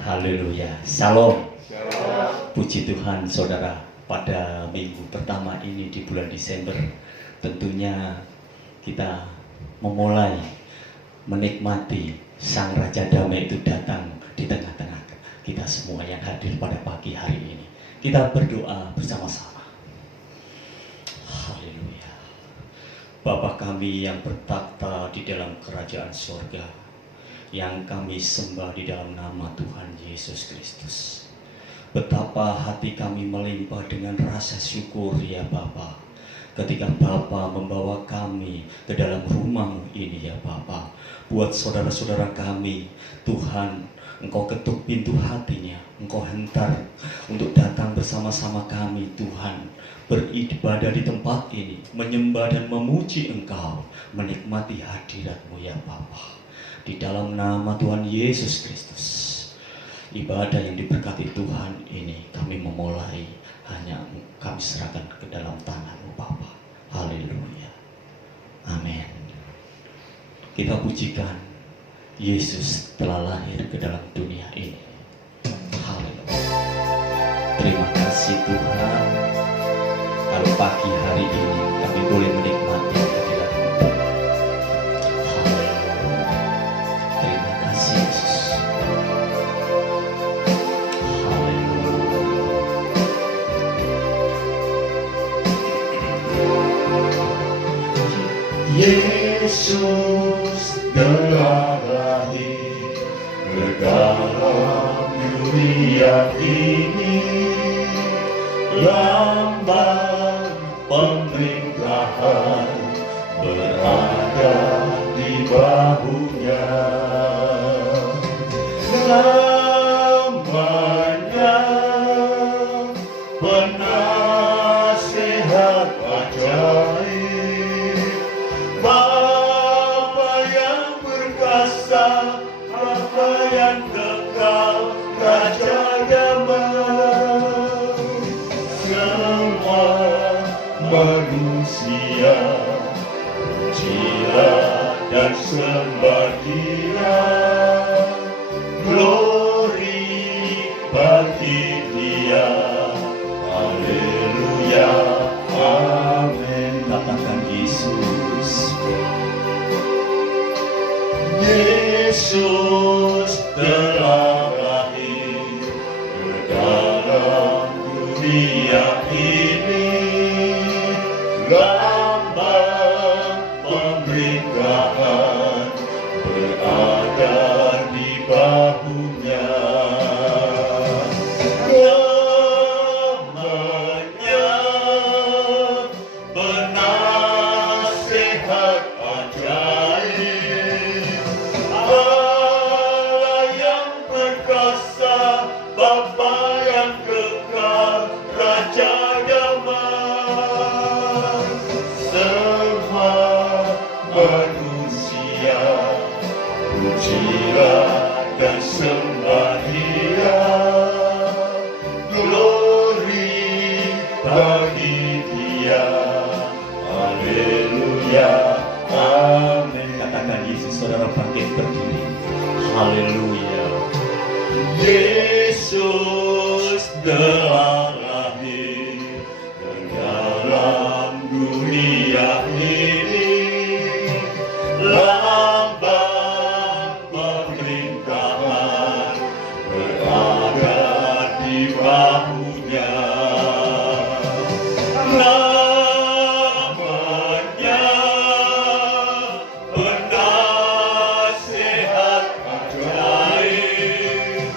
Haleluya. Salam. Shalom. Puji Tuhan saudara, pada minggu pertama ini di bulan Desember tentunya kita memulai menikmati Sang Raja Damai itu datang di tengah-tengah kita semua yang hadir pada pagi hari ini. Kita berdoa bersama-sama. Haleluya. Bapa kami yang bertakhta di dalam kerajaan surga, yang kami sembah di dalam nama Tuhan Yesus Kristus. Betapa hati kami melimpah dengan rasa syukur ya Bapa, ketika Bapa membawa kami ke dalam rumah-Mu ini ya Bapa. Buat saudara-saudara kami, Tuhan, Engkau ketuk pintu hatinya, Engkau hentar untuk datang bersama-sama kami Tuhan, beribadah di tempat ini, menyembah dan memuji Engkau, menikmati hadirat-Mu ya Bapa. Di dalam nama Tuhan Yesus Kristus, ibadah yang diberkati Tuhan ini kami memulai, hanya kami serahkan ke dalam tangan-Mu Bapa. Haleluya. Amin. Kita pujikan Yesus telah lahir ke dalam dunia ini. Haleluya. Terima kasih Tuhan, kalau pagi hari ini kami boleh menikmati hadirat-Mu. Haleluya. Terima kasih Yesus. Yesus telah lahir ke dalam dunia ini, lambang pemerintahan berada di bahunya. Namanya penasehat ajaib, Bapa yang perkasa, Bapa yang kekal, Raja Damai. Semua manusia pujilah dan sembah Dia, glory bagi Dia. Haleluya, amin. Katakan Yesus. Yesus telah lahir ke dalam dunia ini, lambang pemerintahan berada di bahunya. Namanya penasehat ajaib, Allah yang perkasa, Bapa yang kekal, Raja Damai. Semua manusia pujilah dan sembah Dia, glory bagi Dia. Haleluya, amin. Katakan Yesus, saudara bangkit berdiri. Haleluya. Yesus telah lahir ke dalam dunia ini, lambang pemerintahan berada di bahunya. Namanya penasehat ajaib,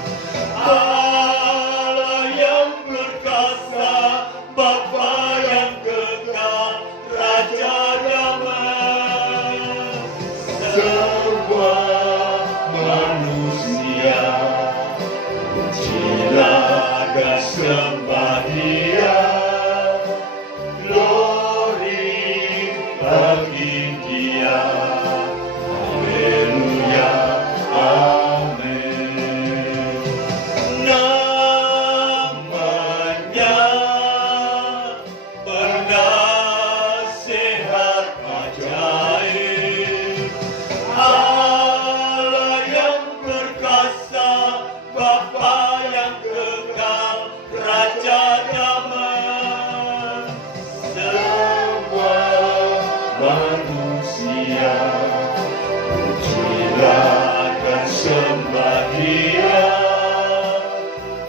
Allah yang perkasa, Bapa yang kekal, Raja Damai. Semua manusia pujilah dan sembah Dia, glory bagi Dia. Haleluya, amin. Namanya penasehat ajaib, Allah yang perkasa, Bapa sembah Dia,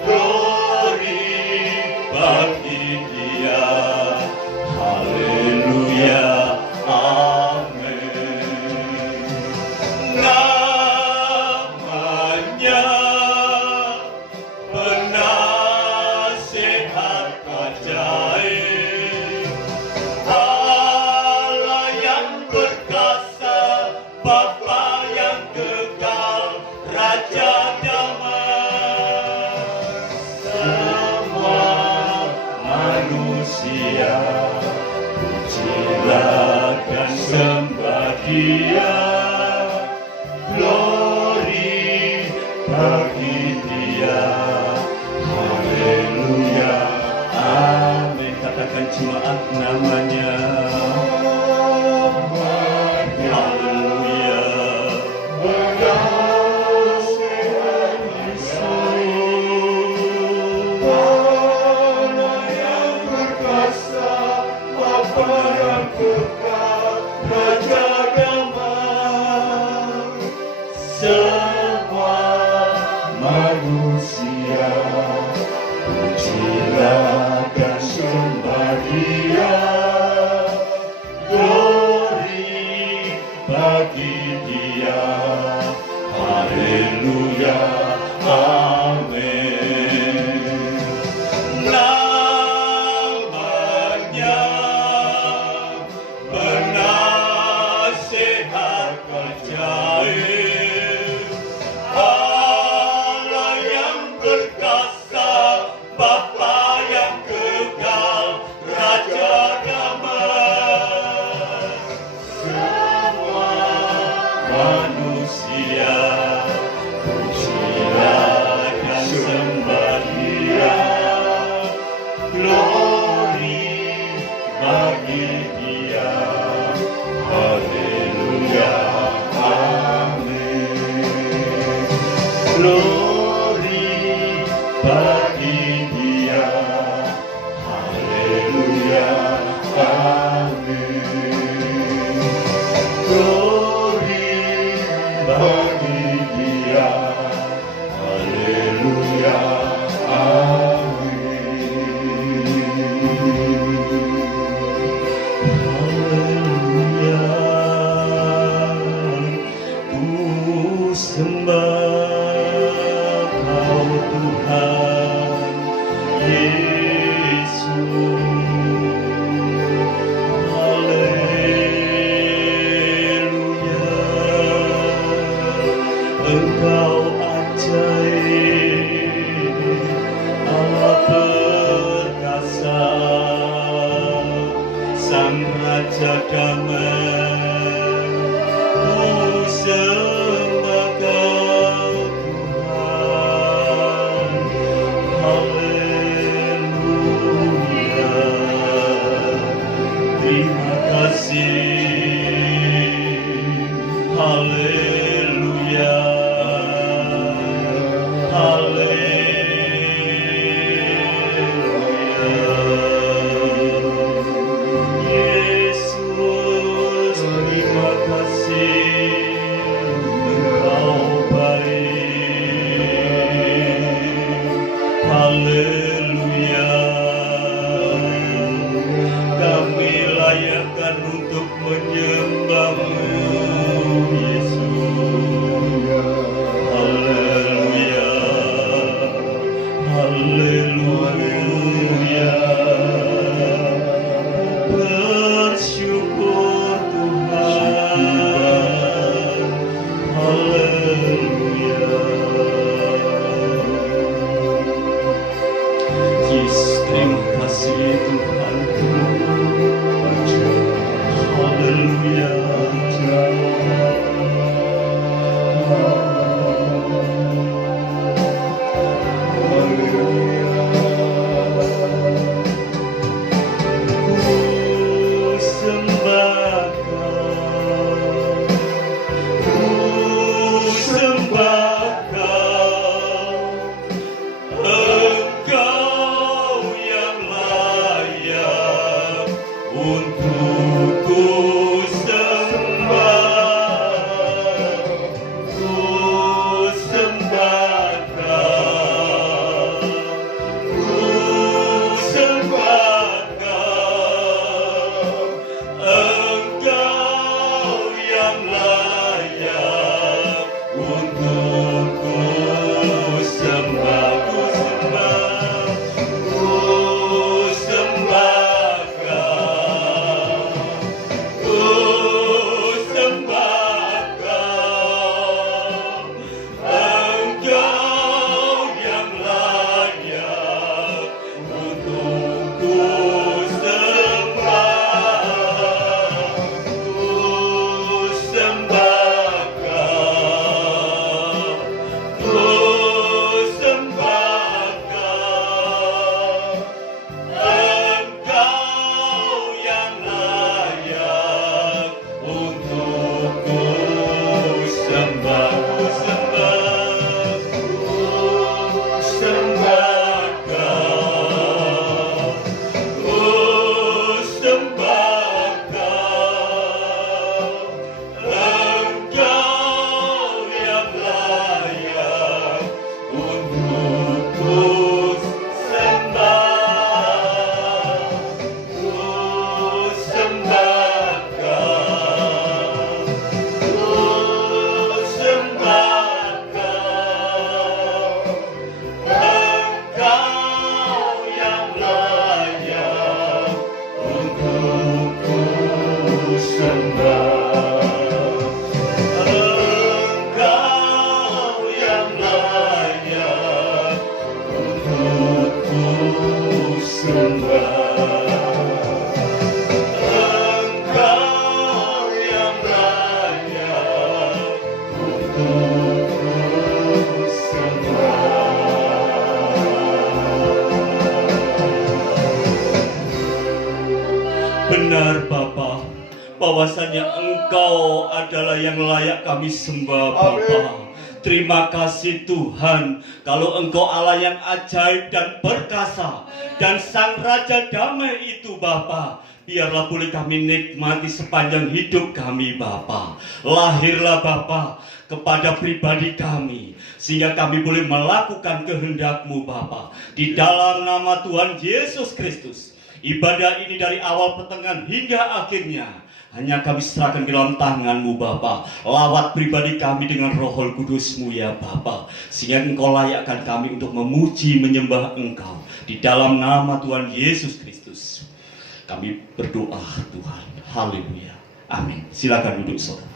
glory bagi Dia. Haleluya, amin. Namanya penasihat ajaib, Allah yang perkasa, Bapa yang kekal, Raja damai. Semua manusia pujilah dan sembah Dia, glory bagi Dia. Haleluya, amin. Katakan jemaat namanya. Haleluya. Penasihat Yesus, Allah yang perkasa, Bapa yang kekal, Raja damai. Semua manusia pujilah dan sembah Dia, glory bagi Dia. Haleluya, amin. Namanya penasihat ajaib, Allah yang perkasa, Bapa yang kekal, Raja damai. Semua manusia pujilah dan sembah Dia, glory bagi Dia. Haleluya, amin. Glory bagi Dia. Haleluya, amin. Glory bagi Dia. Haleluya, haleluya. Ku sembah Kau Tuhan Yesus. Haleluya. Engkau ajaib, Allah perkasa, Sang Raja damai. Ku sembah Kau Tuhan. Haleluya. Terima kasih. Haleluya. Haleluya. Yesus, terima kasih. Engkau baik. Haleluya. Kami layakkan untuk menyembah-Mu, Yesus. Haleluya. Haleluya. Bersyukur Tuhan. Haleluya. bahwasanya Engkau adalah yang layak kami sembah Bapa. Terima kasih Tuhan, kalau Engkau Allah yang ajaib dan perkasa dan Sang Raja damai itu Bapa. Biarlah boleh kami nikmati sepanjang hidup kami Bapa. Lahirlah Bapa kepada pribadi kami, sehingga kami boleh melakukan kehendak-Mu Bapa. Di dalam nama Tuhan Yesus Kristus, ibadah ini dari awal, pertengahan hingga akhirnya hanya kami serahkan ke dalam tangan-Mu Bapa. Lawat pribadi kami dengan Roh Kudus-Mu ya Bapa, sehingga Engkau layakkan kami untuk memuji menyembah Engkau. Di dalam nama Tuhan Yesus Kristus kami berdoa Tuhan. Haleluya. Amin. Silakan duduk saudara.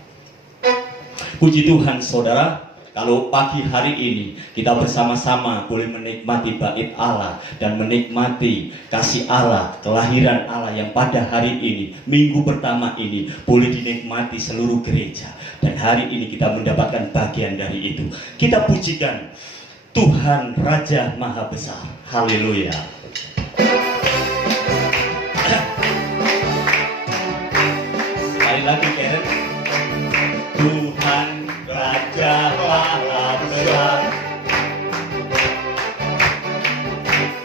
Puji Tuhan saudara, kalau pagi hari ini kita bersama-sama boleh menikmati bait Allah dan menikmati kasih Allah, kelahiran Allah yang pada hari ini, minggu pertama ini boleh dinikmati seluruh gereja. Dan hari ini kita mendapatkan bagian dari itu. Kita pujikan Tuhan Raja Maha Besar. Haleluya. Sekali lagi Karen. Tuhan Raja Maha Besar,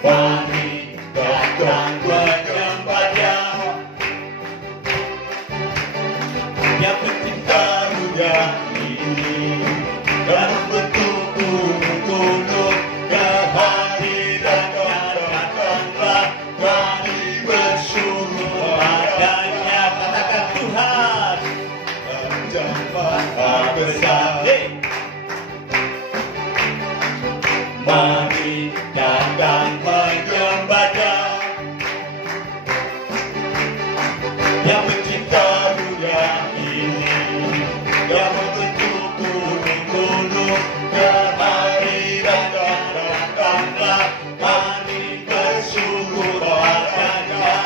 mari datang menyembah Dia. Dia pencipta dunia ini dan membentuk gunung kehadirannya. Datanglah, mari bersyukur padanya. Katakan Tuhan Raja Maha Besar. Mari datang menyembah Dia. Yang mencipta dunia ini, yang membentuk gunung kehadirannya. Datanglah, mari bersyukur padanya.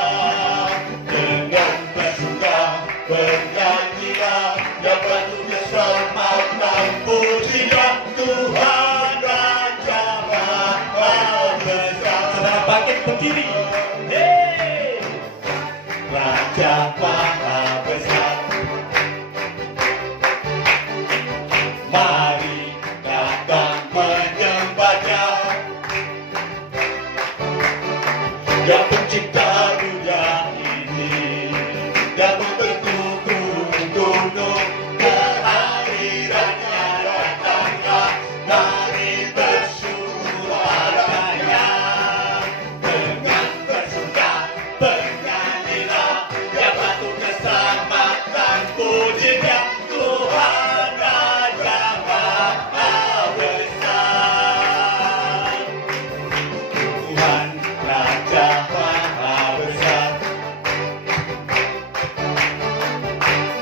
Dengan bersuka bernyanyilah, yang penuh keselamatan pujilah Tuhan Raja Maha Besar. Saudara bangkit berdiri. Hey! Raja Maha Besar, mari datang menyembah Dia. Yang pencipta dunia ini, yang membentuk gunung kehadirannya. Datanglah, mari bersyukur padanya. Dengan bersuka bernyanyilah, Dia batu keselamatan pujinya Tuhan Raja Maha Besar. Tuhan Raja Maha Besar,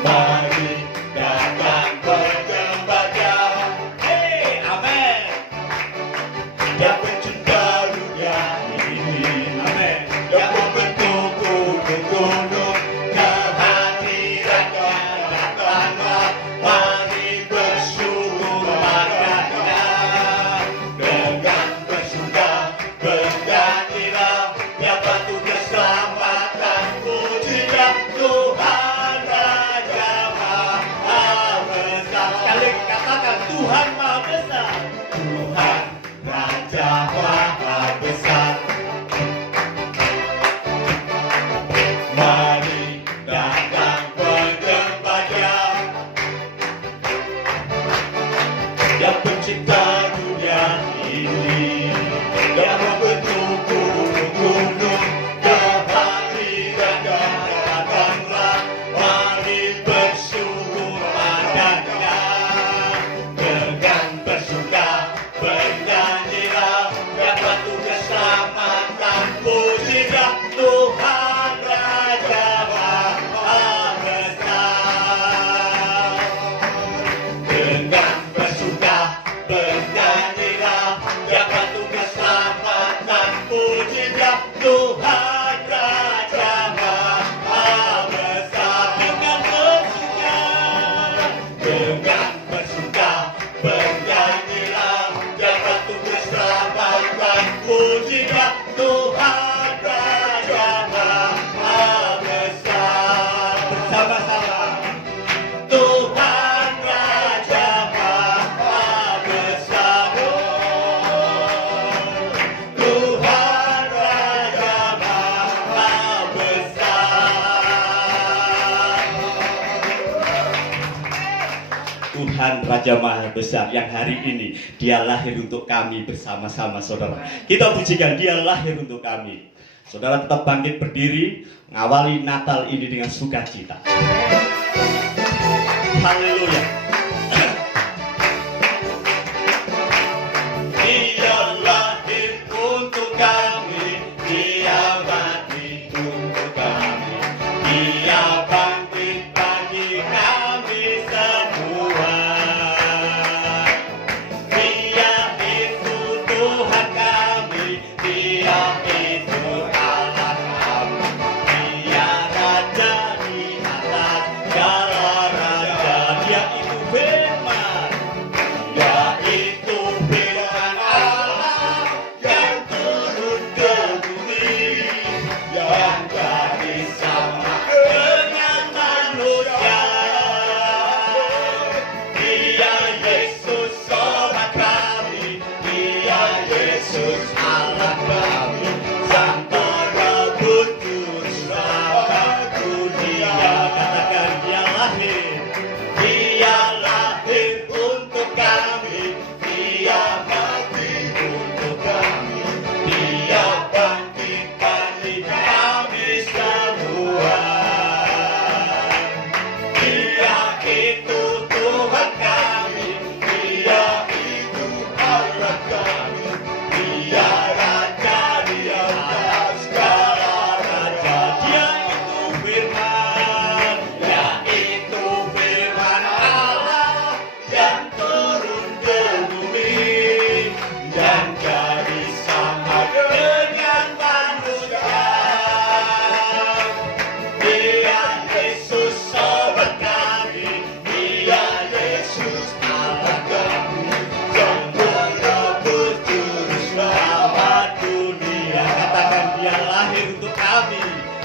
mari datang menyembah Dia. Hey, amin. Yang pencipta dunia ini, amin. Yang membentuk gunung kehadirannya. Datanglah, mari bersyukur padanya. Dengan bersuka bernyanyilah, Dia batu keselamatan pujilah Tuhan Raja Maha Besar. Sekali katakan Tuhan Maha Besar. Tuhan Raja Maha Besar, mari datang menyembah Dia. Yang pencipta dunia ini, yang membentuk gunung kehadirannya. Datanglah, mari bersyukur padanya. Dengan bersuka bernyanyilah, yang batu keselamatan pujilah Tuhan Raja Maha Besar. Dengan bersuka bernyanyilah, yang batu keselamatan Raja Maha Besar yang hari ini Dia lahir untuk kami bersama-sama saudara. Kita pujikan Dia lahir untuk kami. Saudara tetap bangkit berdiri, ngawali Natal ini dengan sukacita. Haleluya. Dia lahir untuk kami, Dia mati untuk kami, Dia bangkit bagi kami semua. Dia itu Tuhan kami, Dia itu Allah kami, Dia Raja di atas segala raja. Dia itu firman, Dia itu firman Allah yang turun ke bumi, yang jadi sama dengan manusia. Dia Yesus sobat kami, Dia Yesus Allah kami, Sang Penebus juru selamat dunia. Katakan Dia lahir, Dia lahir untuk kami, Dia mati untuk kami, Dia bangkit bagi kami semua. Dia itu Tuhan kami, Dia itu Allah kami, Dia Raja di atas segala raja. Dia itu firman, Dia itu firman Allah yang turun ke bumi, yang jadi sama dengan manusia. Dia Yesus sobat kami, Dia Yesus Allah kami, Sang Penebus juru selamat dunia. Katakan Dia lahir untuk kami,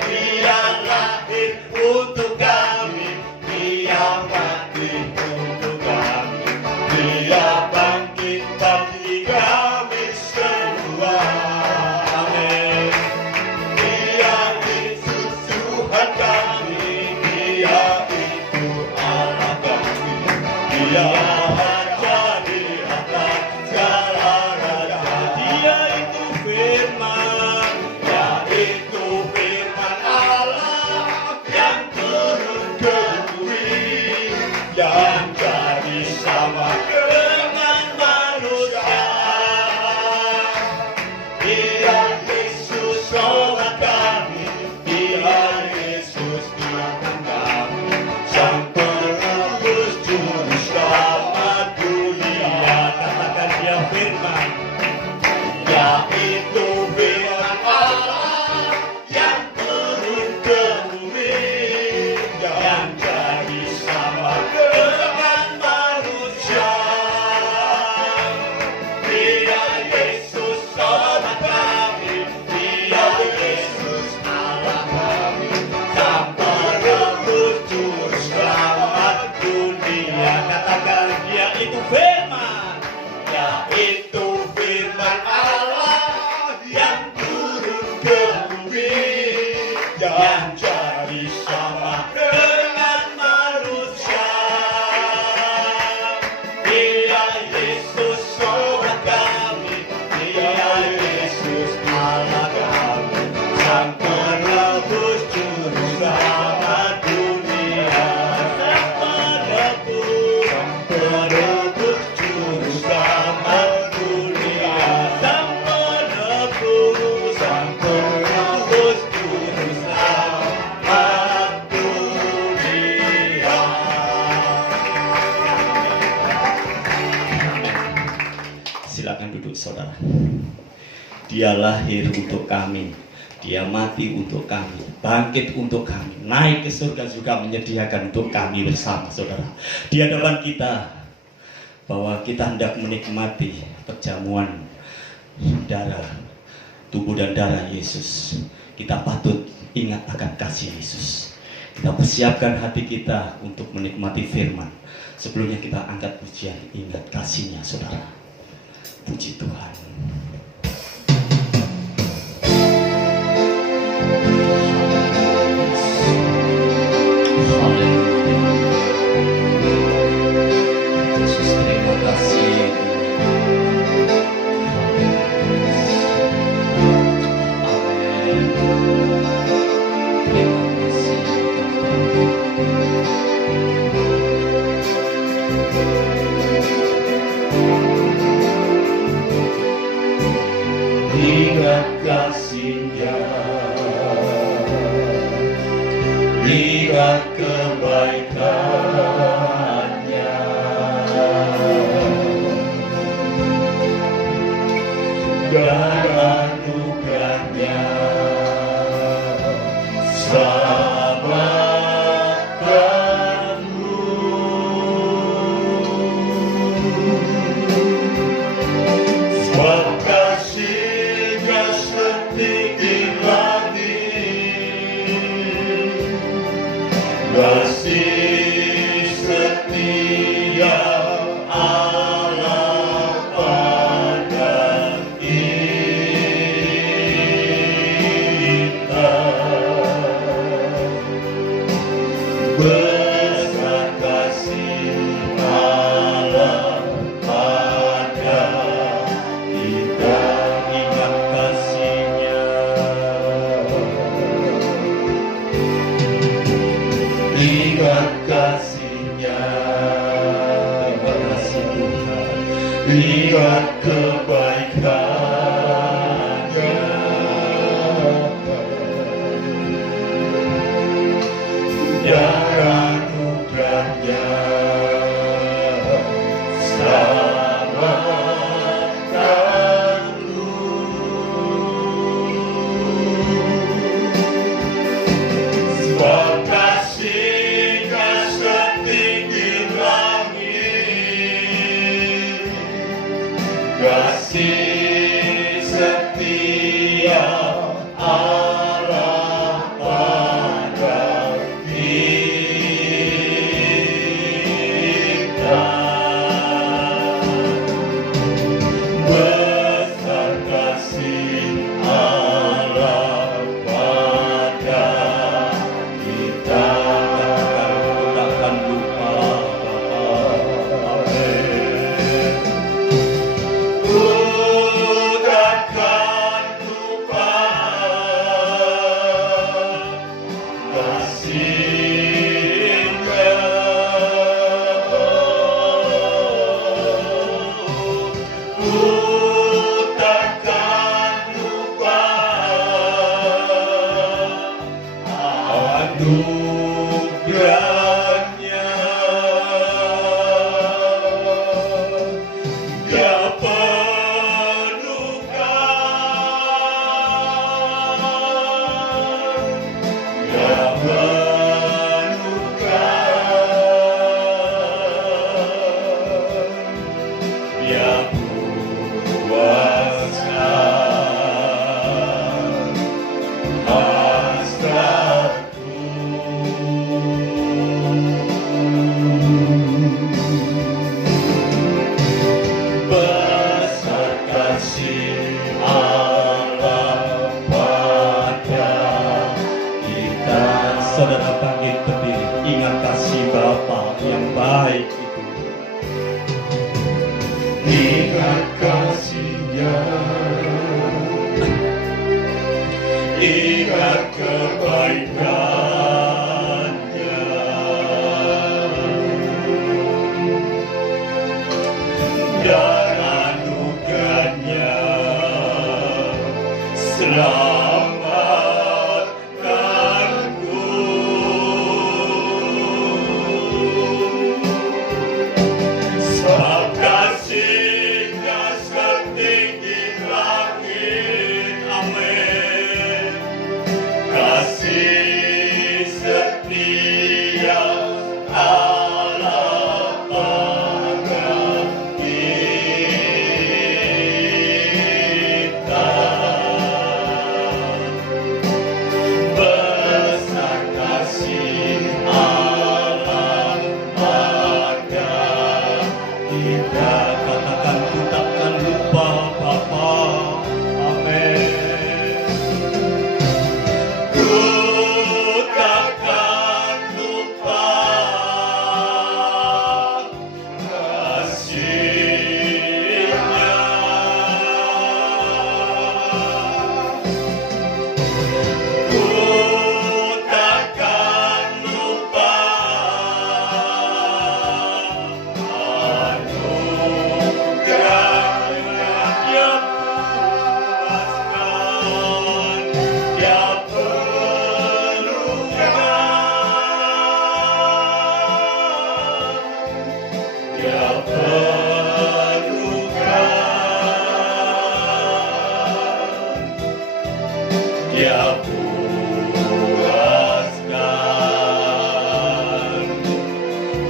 Dia lahir untuk kami, Dia mati untuk kami, Dia bangkit bagi kami semua. Amin. Dia Yesus Tuhan kami, Dia itu Allah kami, Dia Raja di atas segala raja. Dia itu firman, Dia itu firman Allah yang turun ke bumi, yang jadi sama dengan manusia. Dia Yesus sobat kami, Dia Yesus Tuhan kami, Sang Penebus juru selamat dunia. Katakan Dia firman, Dia itu firman Allah yang turun ke bumi, yang jadi sama dengan manusia. Dia Yesus sobat kami, Dia Yesus Allah kami, Sang Penebus juru selamat dunia. Katakan Dia itu firman, Dia itu firman Allah yang turun ke bumi, yang jadi sama dengan manusia. Dia Yesus sobat kami, Dia Yesus Allah kami, Sang Penebus juru selamat dunia. Sang Penebus juru selamat dunia. Sang Penebus, Sang Penebus juru selamat dunia. Silakan duduk saudara. Dia lahir untuk kami, Dia mati untuk kami, bangkit untuk kami, naik ke surga juga menyediakan untuk kami bersama saudara. Di hadapan kita, bahwa kita hendak menikmati perjamuan darah, tubuh dan darah Yesus. Kita patut ingat akan kasih Yesus. Kita persiapkan hati kita untuk menikmati firman. Sebelumnya kita angkat pujian, ingat kasih-Nya saudara. Puji Tuhan. Haleluya. ingat kasih-Nya, ingat kebaikan-Nya, dan anugerah-Nya selamatkanmu. Sebab kasih-Nya setinggi langit, kasih setia Allah pada kita. Besar kasih Allah pada kita. Ingat kasih-Nya, ingat kasih-Nya. Terima kasih Tuhan. Ingat kebaikan-Nya dan anugerah-Nya selamatkanmu. Sebab kasih-Nya setinggi langit, kasih setia Allah pada kita. Besar kasih Allah pada kita. Takkan lupa Bapa. Amin. Ku takkan lupa kasih-Nya. Ku takkan lupa anugerah-Nya. Dia penuhkan, Dia penuhkan, Dia puaskan hasratku. Besar kasih Allah pada kita. Saudara bangkit berdiri, ingat kasih Bapa yang baik itu. Ingat kasih-Nya, ingat kebaikan-Nya, dan anugerah-Nya selamatkanku. Sebab kasih-Nya setinggi langit. Amin. Kasih setia Allah pada kita. Dia puaskan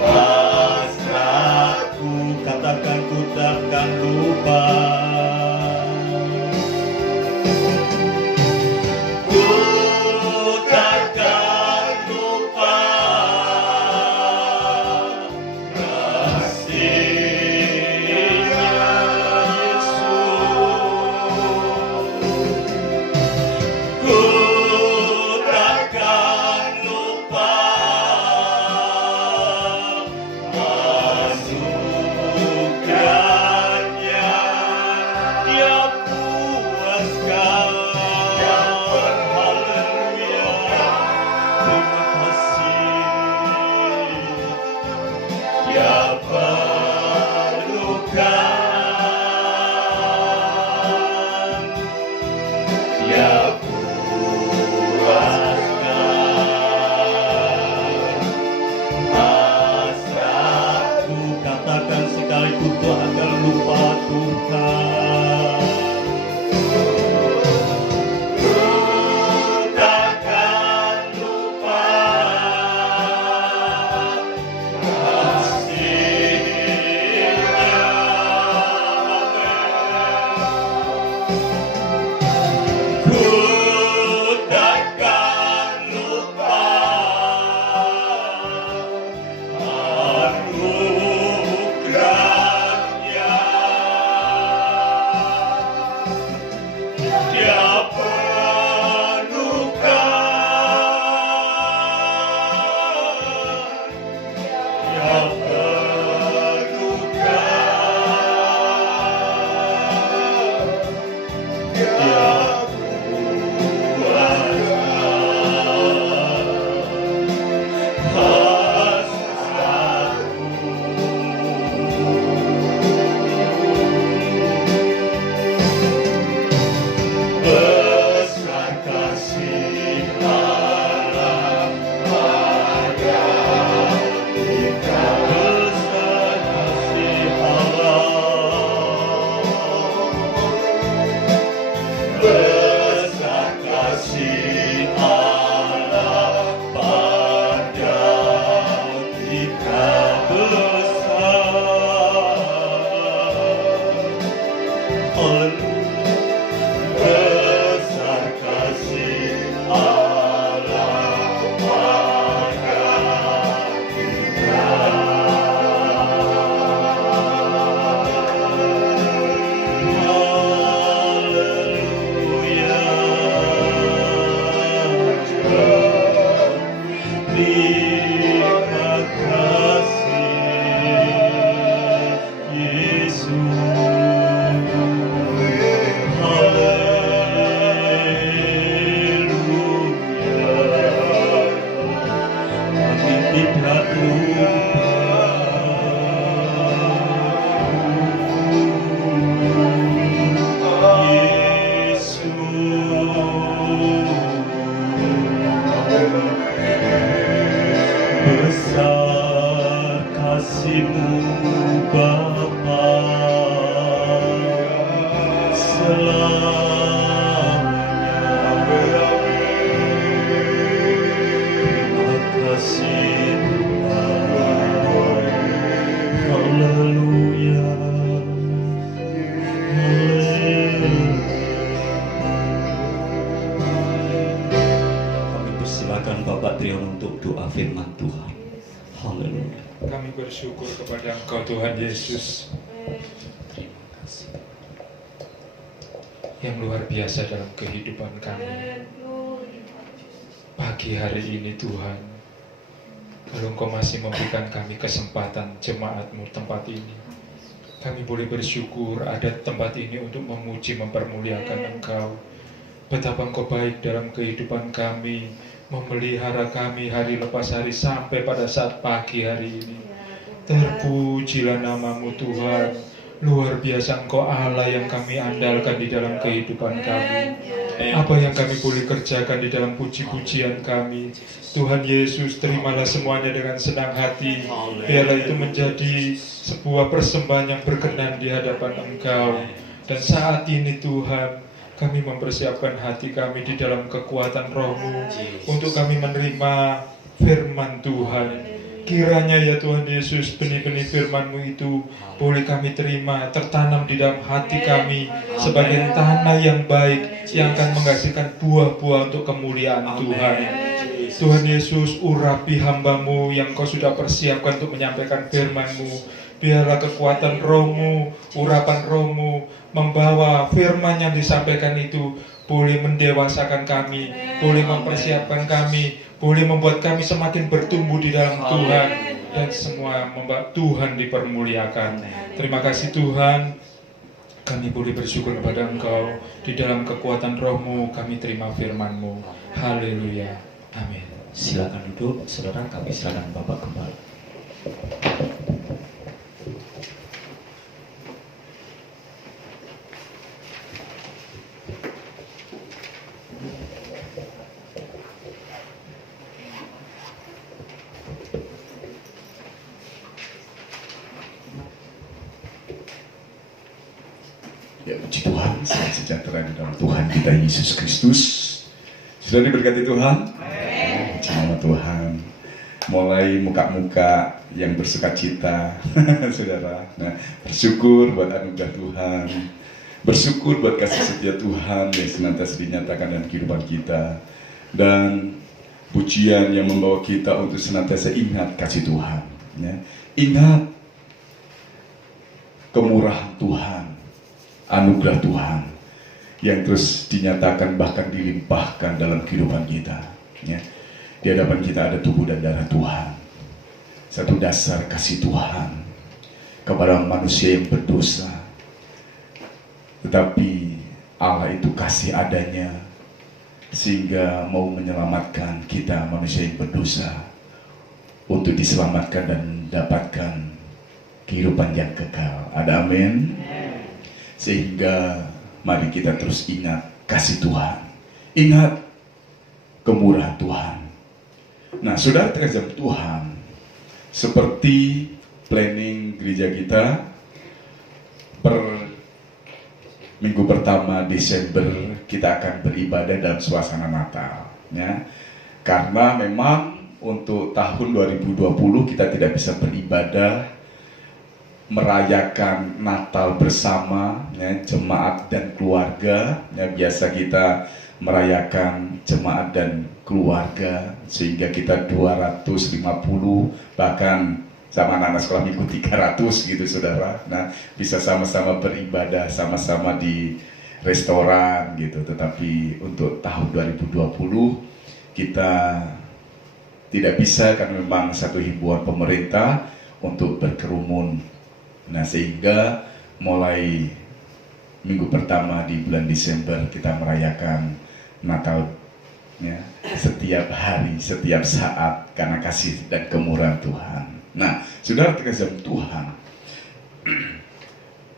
hasratku, katakan ku takkan lupa. ku takkan lupa kasih-Nya Yesus. Ku takkan lupa anugerahnya. Dia puaskan. Haleluya. Terima kasih. Dia perlukan. Dia hasratku, Katakan sekali ku takkan lupa Tuhan. ku takkan lupa kasih-Nya. Ku takkan lupa anugerahnya. Dia perlukan. Dia perlukan. Dia besar kasih Allah pada kita. Besar kasih Allah. Besar kasih Allah pada kita. Besar kasih Allah pada kita. Haleluya. Terima kasih Yesus. Besar kasih-Mu Bapa selamanya. Terima kasih Tuhan. Haleluya. Kami persilakan Bapak Trion untuk doa firman Tuhan. Haleluya. Kami bersyukur kepada Engkau Tuhan Yesus Terima kasih. yang luar biasa dalam kehidupan kami. Pagi hari ini Tuhan, kalau Engkau masih memberikan kami kesempatan jemaat-Mu tempat ini, kami boleh bersyukur ada tempat ini untuk memuji mempermuliakan Engkau. Betapa Engkau baik dalam kehidupan kami, memelihara kami hari lepas hari sampai pada saat pagi hari ini. Terpujilah nama-Mu Tuhan. Luar biasa Engkau Allah yang kami andalkan di dalam kehidupan kami. Apa yang kami boleh kerjakan di dalam puji-pujian kami, Tuhan Yesus, terimalah semuanya dengan senang hati. Biarlah itu menjadi sebuah persembahan yang berkenan di hadapan Engkau. Dan saat ini Tuhan, Kami mempersiapkan hati kami di dalam kekuatan Roh-Mu untuk kami menerima firman Tuhan. Kiranya ya Tuhan Yesus, benih-benih firman-Mu itu boleh kami terima, tertanam di dalam hati kami sebagai tanah yang baik, yang akan menghasilkan buah-buah untuk kemuliaan Tuhan. Tuhan Yesus, urapi hamba-Mu yang Kau sudah persiapkan untuk menyampaikan firman-Mu. Biarlah kekuatan Roh-Mu, urapan Roh-Mu membawa firman yang disampaikan itu boleh mendewasakan kami, boleh mempersiapkan kami, boleh membuat kami semakin bertumbuh di dalam Tuhan, dan semua membuat Tuhan dipermuliakan. Terima kasih Tuhan, kami boleh bersyukur kepada Engkau. Di dalam kekuatan Roh-Mu kami terima firman-Mu. Haleluya, amin. Silakan duduk, saudara. Kami silakan Bapak kembali. Ya, puji Tuhan, salam sejahtera di dalam Tuhan kita Yesus Kristus. Sudah diberkati Tuhan? Puji nama Tuhan. Mulai muka-muka yang bersuka cita, saudara. Nah, bersyukur buat anugerah Tuhan. Bersyukur buat kasih setia Tuhan yang senantiasa dinyatakan dalam kehidupan kita. Dan pujian yang membawa kita untuk senantiasa ingat kasih Tuhan. Ya. Ingat kemurahan Tuhan, anugerah Tuhan yang terus dinyatakan bahkan dilimpahkan dalam kehidupan kita. Ya. Di hadapan kita ada tubuh dan darah Tuhan, satu dasar kasih Tuhan kepada manusia yang berdosa. Tetapi Allah itu kasih adanya sehingga mau menyelamatkan kita manusia yang berdosa untuk diselamatkan dan mendapatkan kehidupan yang kekal. Ada amin. Sehingga mari kita terus ingat kasih Tuhan, ingat kemurahan Tuhan. Nah, saudara terkasih Tuhan, seperti planning gereja kita per minggu pertama Desember kita akan beribadah dalam suasana Natal, ya. Karena memang untuk tahun 2020 kita tidak bisa beribadah merayakan Natal bersama, ya, jemaat dan keluarga. Ya, biasa kita merayakan jemaat dan keluarga sehingga kita 250, bahkan sama anak sekolah minggu 300 gitu saudara. Nah, bisa sama-sama beribadah, sama-sama di restoran gitu. Tetapi untuk tahun 2020 kita tidak bisa karena memang satu himbauan pemerintah untuk berkerumun. Nah, sehingga mulai minggu pertama di bulan Desember kita merayakan Natal, ya, setiap hari, setiap saat karena kasih dan kemurahan Tuhan. Nah, saudara terkasih Tuhan,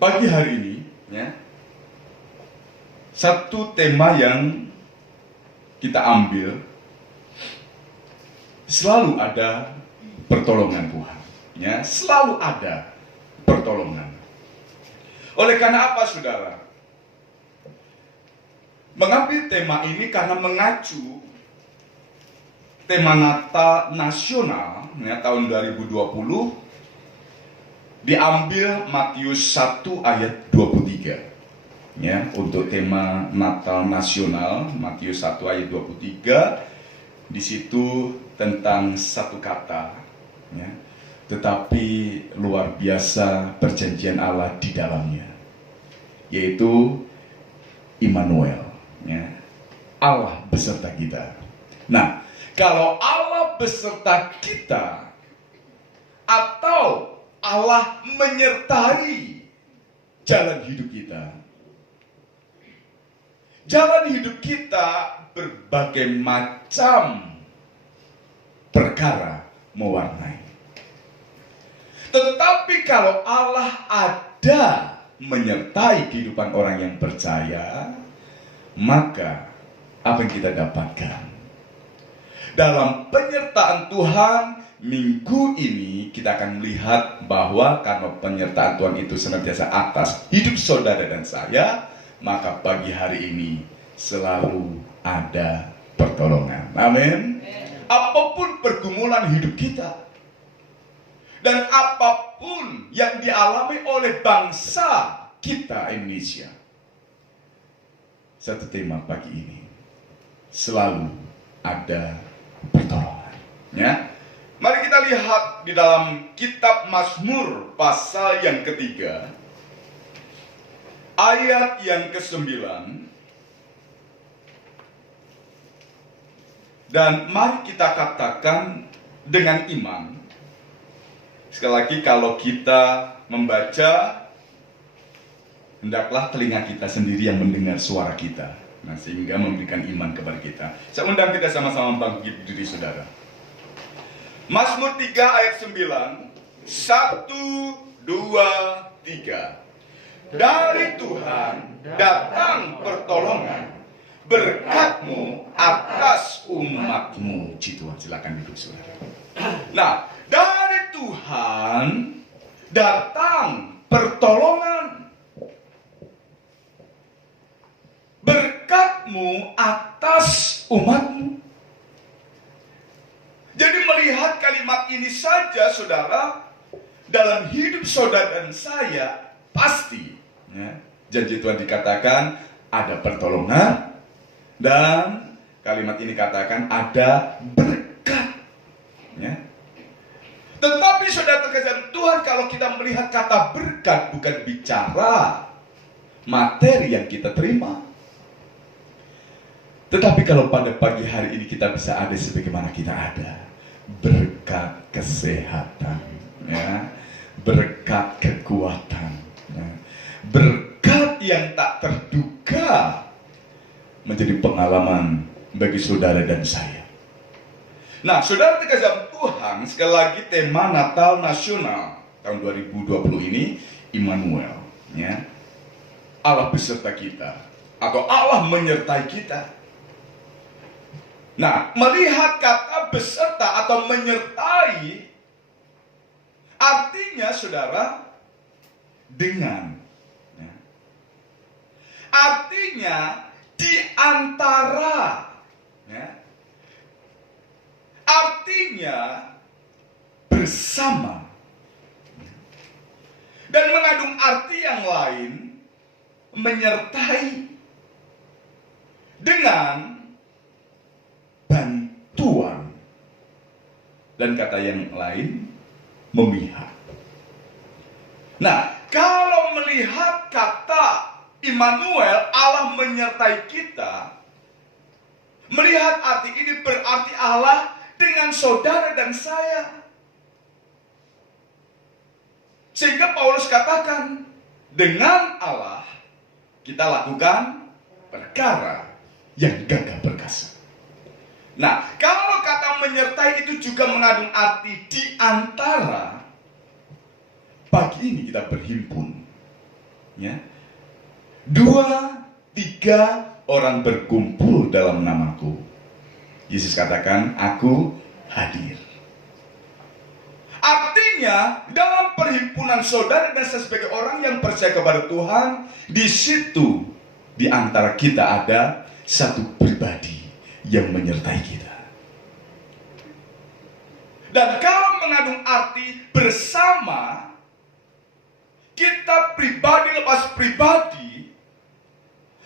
pagi hari ini, ya, satu tema yang kita ambil, selalu ada pertolongan Tuhan, ya, selalu ada pertolongan. Oleh karena apa, saudara? Mengambil tema ini karena mengacu tema Natal nasional, ya, tahun 2020 diambil Matius 1 ayat 23. Ya, untuk tema Natal nasional Matius 1 ayat 23, di situ tentang satu kata, ya, tetapi luar biasa perjanjian Allah di dalamnya, yaitu Immanuel, ya, Allah beserta kita. Nah, kalau Allah beserta kita atau Allah menyertai jalan hidup kita, jalan hidup kita berbagai macam perkara mewarnai. Tetapi kalau Allah ada menyertai kehidupan orang yang percaya, maka apa yang kita dapatkan? Dalam penyertaan Tuhan, minggu ini kita akan melihat bahwa karena penyertaan Tuhan itu senantiasa atas hidup saudara dan saya, maka pagi hari ini selalu ada pertolongan. Amin. Apapun pergumulan hidup kita dan apapun yang dialami oleh bangsa kita Indonesia, satu tema pagi ini, selalu ada pertolongan. Ya, mari kita lihat di dalam kitab Mazmur pasal yang ketiga, ayat yang ke-9. Dan mari kita katakan dengan iman. Sekali lagi, kalau kita membaca, hendaklah telinga kita sendiri yang mendengar suara kita. Nah, sehingga memberikan iman kepada kita. Saya undang kita sama-sama bangkit diri saudara. Mazmur 3 ayat 9. 1, 2, 3. Dari Tuhan datang pertolongan, berkat-Mu atas umat-Mu. Tuhan, silakan duduk saudara. Nah, dari Tuhan datang pertolongan, berkat-Mu atas umat-Mu. Jadi melihat kalimat ini saja saudara, dalam hidup saudara dan saya pasti ya, janji Tuhan dikatakan ada pertolongan, dan kalimat ini katakan ada berkat ya. Tetapi saudara terkasih Tuhan, kalau kita melihat kata berkat bukan bicara materi yang kita terima, tetapi kalau pada pagi hari ini kita bisa ada sebagaimana kita ada, berkat kesehatan ya, berkat kekuatan ya, berkat yang tak terduga menjadi pengalaman bagi saudara dan saya. Nah, saudara terkasih Tuhan, sekali lagi tema Natal Nasional tahun 2020 ini, Immanuel ya, Allah beserta kita atau Allah menyertai kita. Nah, melihat kata beserta atau menyertai artinya saudara dengan ya, artinya di antara ya, artinya bersama, dan mengandung arti yang lain, menyertai dengan bantuan, dan kata yang lain memihak. Nah, kalau melihat kata Immanuel, Allah menyertai kita, melihat arti ini berarti Allah dengan saudara dan saya. Sehingga Paulus katakan, dengan Allah kita lakukan perkara yang gagah perkasa. Nah, kalau kata menyertai itu juga mengandung arti di antara, pagi ini kita berhimpun ya, 2, 3 orang berkumpul dalam namaku, Yesus katakan, aku hadir. Artinya dalam perhimpunan saudara dan saya sebagai orang yang percaya kepada Tuhan, di situ di antara kita ada satu pribadi yang menyertai kita. Dan kalau mengandung arti bersama, kita pribadi lepas pribadi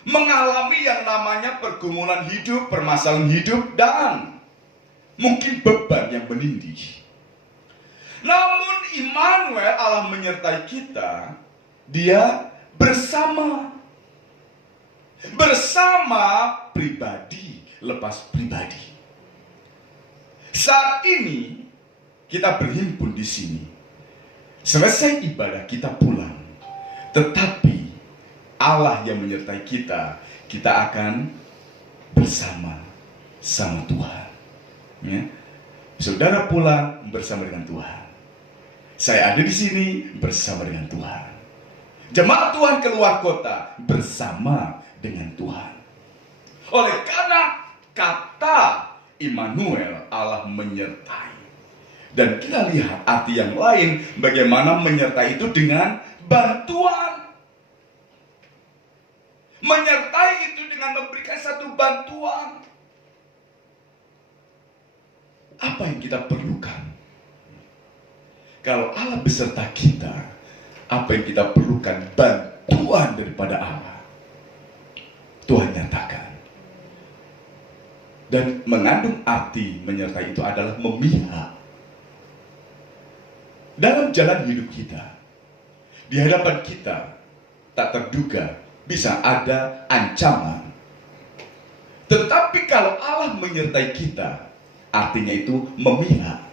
mengalami yang namanya pergumulan hidup, permasalahan hidup, dan mungkin beban yang menindih. Namun Immanuel, Allah menyertai kita, dia bersama pribadi lepas pribadi. Saat ini kita berhimpun di sini. Selesai ibadah kita pulang. Tetapi Allah yang menyertai kita, kita akan bersama sama Tuhan. Ya. Saudara pulang bersama dengan Tuhan. Saya ada di sini bersama dengan Tuhan. Jemaat Tuhan keluar kota bersama dengan Tuhan. Oleh karena kata Immanuel, Allah menyertai. Dan kita lihat arti yang lain, bagaimana menyertai itu dengan bantuan. Menyertai itu dengan memberikan satu bantuan. Apa yang kita perlukan? Kalau Allah beserta kita, apa yang kita perlukan? Bantuan daripada Allah. Tuhan nyatakan. Dan mengandung arti menyertai itu adalah memihak. Dalam jalan hidup kita, di hadapan kita, tak terduga bisa ada ancaman. Tetapi kalau Allah menyertai kita, artinya itu memihak.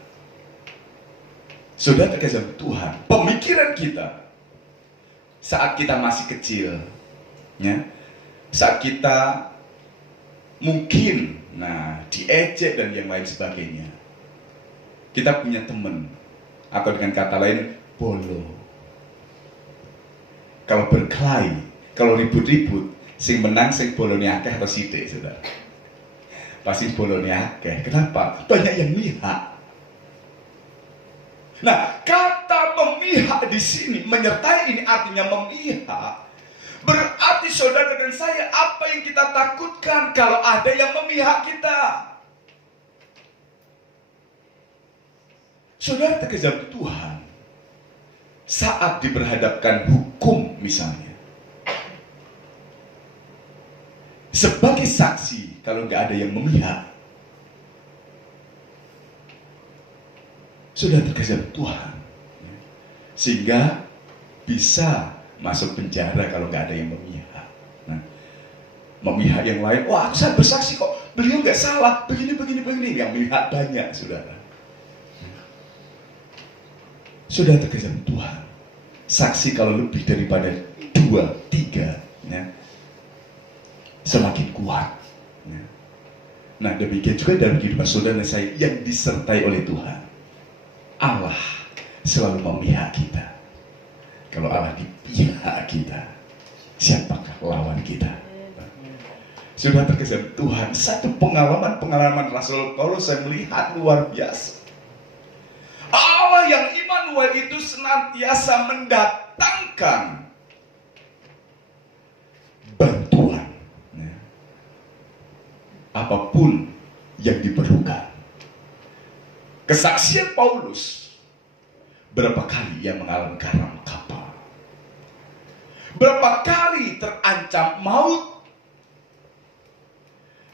Saudara terkasih Tuhan, pemikiran kita saat kita masih kecil, ya, saat kita mungkin diejek dan yang lain sebagainya, kita punya teman, atau dengan kata lain bolo. Kalau berkelahi, kalau ribut-ribut, sing menang sing bolone akeh atau sithik, saudara? Pasti bolone akeh. Kenapa? Banyak yang mihak. Nah, kata memihak di sini, menyertai ini artinya memihak. Berarti saudara dan saya, apa yang kita takutkan kalau ada yang memihak kita? Saudara terkejam Tuhan, saat diperhadapkan hukum misalnya, sebagai saksi kalau nggak ada yang memihak, sudah terkejam Tuhan, sehingga bisa masuk penjara kalau nggak ada yang memihak. Nah, memihak yang lain, wah saya bersaksi kok, beliau nggak salah, begini, yang memihak banyak, saudara. Sudah terkejam Tuhan, saksi kalau lebih daripada 2, 3, ya, semakin kuat. Ya. Nah, demikian juga dalam kehidupan saudara dan saya yang disertai oleh Tuhan. Allah selalu memihak kita. Kalau Allah di pihak kita, siapakah lawan kita? Sudah terkesan Tuhan, satu pengalaman Rasul Paulus saya melihat luar biasa. Allah yang Immanuel itu senantiasa mendatangkan bantuan, ya, apapun yang diperlukan. Kesaksian Paulus, berapa kali ia mengalami karam kapal, berapa kali terancam maut.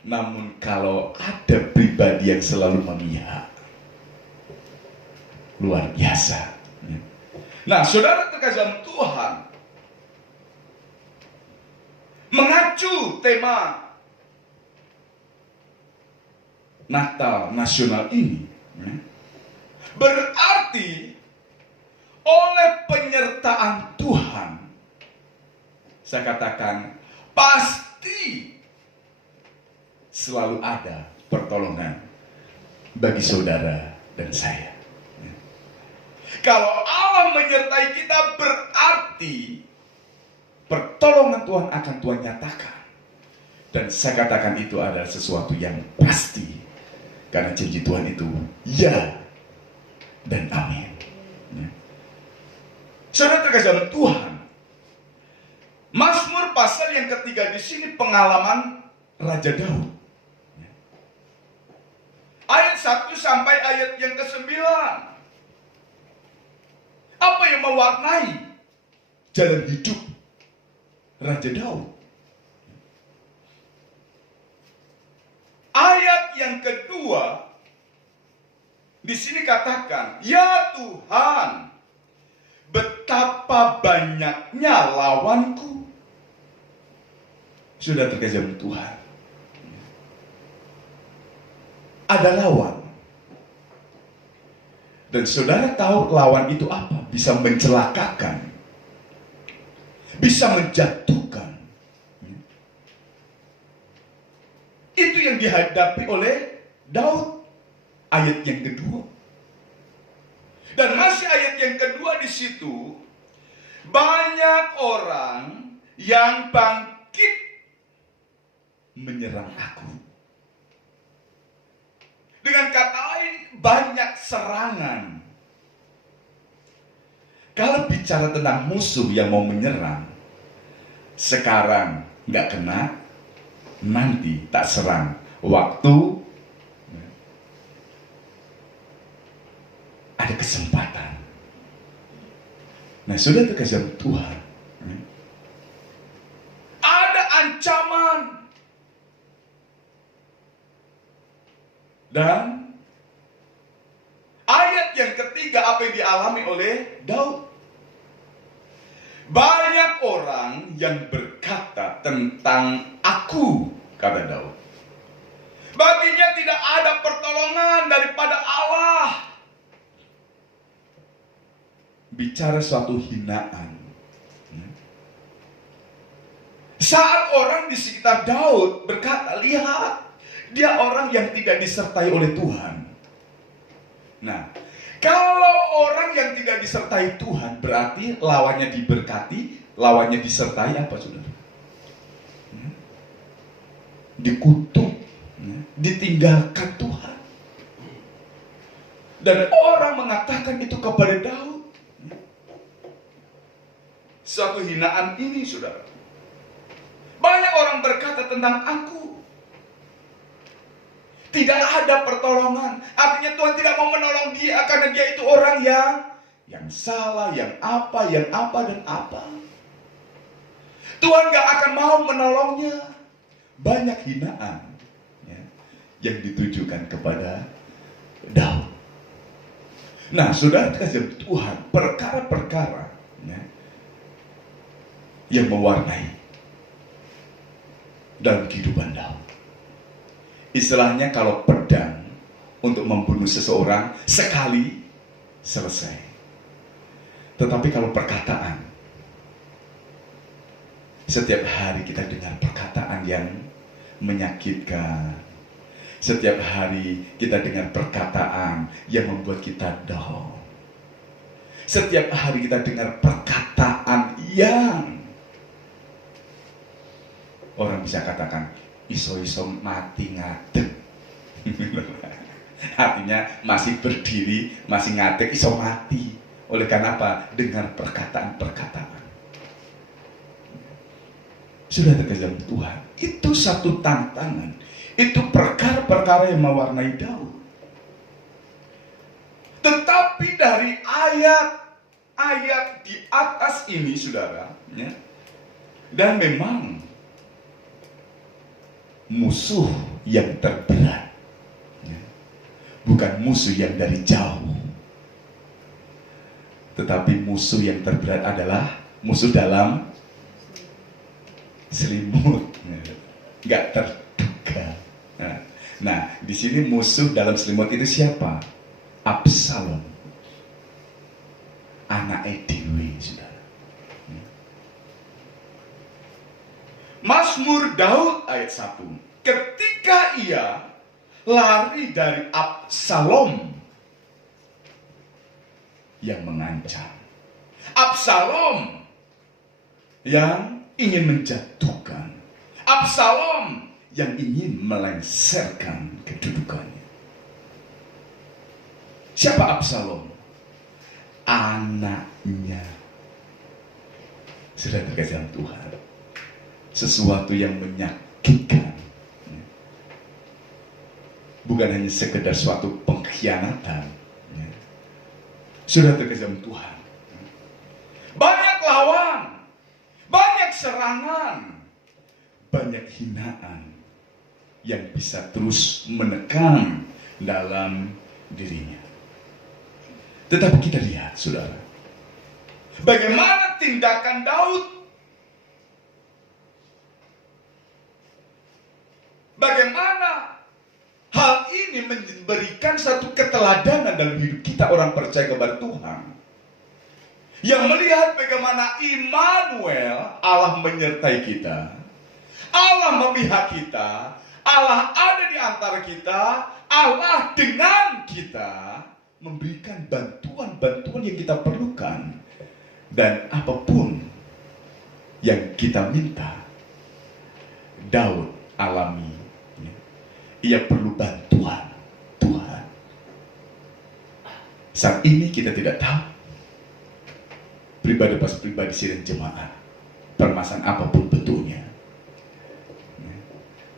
Namun kalau ada pribadi yang selalu memihak, luar biasa. Nah, saudara terkasih Tuhan, mengacu tema Natal nasional ini, berarti oleh penyertaan Tuhan, saya katakan pasti selalu ada pertolongan bagi saudara dan saya. Kalau Allah menyertai kita, berarti pertolongan Tuhan akan Tuhan nyatakan. Dan saya katakan itu adalah sesuatu yang pasti, karena janji Tuhan itu ya dan amin. Saudara terkasih Tuhan, Mazmur pasal yang ketiga di sini pengalaman Raja Daud. Ayat 1 sampai ayat yang ke-9. Apa yang mewarnai jalan hidup Raja Daud? Ayat yang kedua di sini katakan, ya Tuhan, betapa banyaknya lawanku. Sudah terkejam Tuhan, ada lawan. Dan saudara tahu lawan itu apa? Bisa mencelakakan, bisa menjatuhkan. Itu yang dihadapi oleh Daud. Ayat yang kedua. Dan masih ayat yang kedua di situ, banyak orang yang bangkit menyerang aku. Dengan kata lain, banyak serangan. Kalau bicara tentang musuh yang mau menyerang, sekarang nggak kena, nanti tak serang. Waktu ada kesempatan. Nah, sudah terkasih Tuhan, ada ancaman dan ayat yang ketiga apa yang dialami oleh Daud. Banyak orang yang berkata tentang aku, kata Daud. Baginya tidak ada pertolongan daripada Allah. Bicara suatu hinaan. Saat orang di sekitar Daud berkata, lihat, dia orang yang tidak disertai oleh Tuhan. Nah, kalau orang yang tidak disertai Tuhan, berarti lawannya diberkati, lawannya disertai apa, saudara? Dikutuk, ditinggalkan Tuhan. Dan orang mengatakan itu kepada Daud. Suatu hinaan ini, saudara. Banyak orang berkata tentang aku. Tidak ada pertolongan. Artinya Tuhan tidak mau menolong dia karena dia itu orang yang salah, yang apa, dan apa. Tuhan gak akan mau menolongnya. Banyak hinaan yang ditujukan kepada Daud. Nah, saudara kasih Tuhan, perkara-perkara yang mewarnai dalam kehidupan Daud. Istilahnya kalau pedang untuk membunuh seseorang sekali selesai. Tetapi kalau perkataan, setiap hari kita dengar perkataan yang menyakitkan. Setiap hari kita dengar perkataan yang membuat kita down. Setiap hari kita dengar perkataan yang orang bisa katakan iso-iso mati ngadeg. Artinya masih berdiri, masih ngadeg, iso mati. Oleh karena apa? Dengar perkataan-perkataan. Sudah terkejar Tuhan. Itu satu tantangan. Itu perkara-perkara yang mewarnai Daud. Tetapi dari ayat di atas ini, saudara, dan memang musuh yang terberat, bukan musuh yang dari jauh, tetapi musuh yang terberat adalah musuh dalam selimut, nggak terduga. Nah, di sini musuh dalam selimut itu siapa? Absalom, anak Dewi, saudara. Mazmur Daud ayat 1. Ketika ia lari dari Absalom yang mengancam, Absalom yang ingin menjatuhkan, Absalom yang ingin melengsarkan kedudukannya. Siapa Absalom? Anaknya. Sudah terkasih Tuhan. Sesuatu yang menyakitkan. Bukan hanya sekedar suatu pengkhianatan. Sudah terkasih Tuhan. Banyak lawan, banyak serangan, banyak hinaan yang bisa terus menekan dalam dirinya. Tetapi kita lihat, saudara, bagaimana tindakan Daud. Bagaimana hal ini memberikan satu keteladanan dalam hidup kita orang percaya kepada Tuhan. Yang melihat bagaimana Immanuel, Allah menyertai kita, Allah memihak kita, Allah ada di antara kita, Allah dengan kita, memberikan bantuan-bantuan yang kita perlukan. Dan apapun yang kita minta, Daud alami. Ia perlu bantuan Tuhan. Saat ini kita tidak tahu pribadi pas pribadi sidang jemaat permasalahan apapun bentuknya.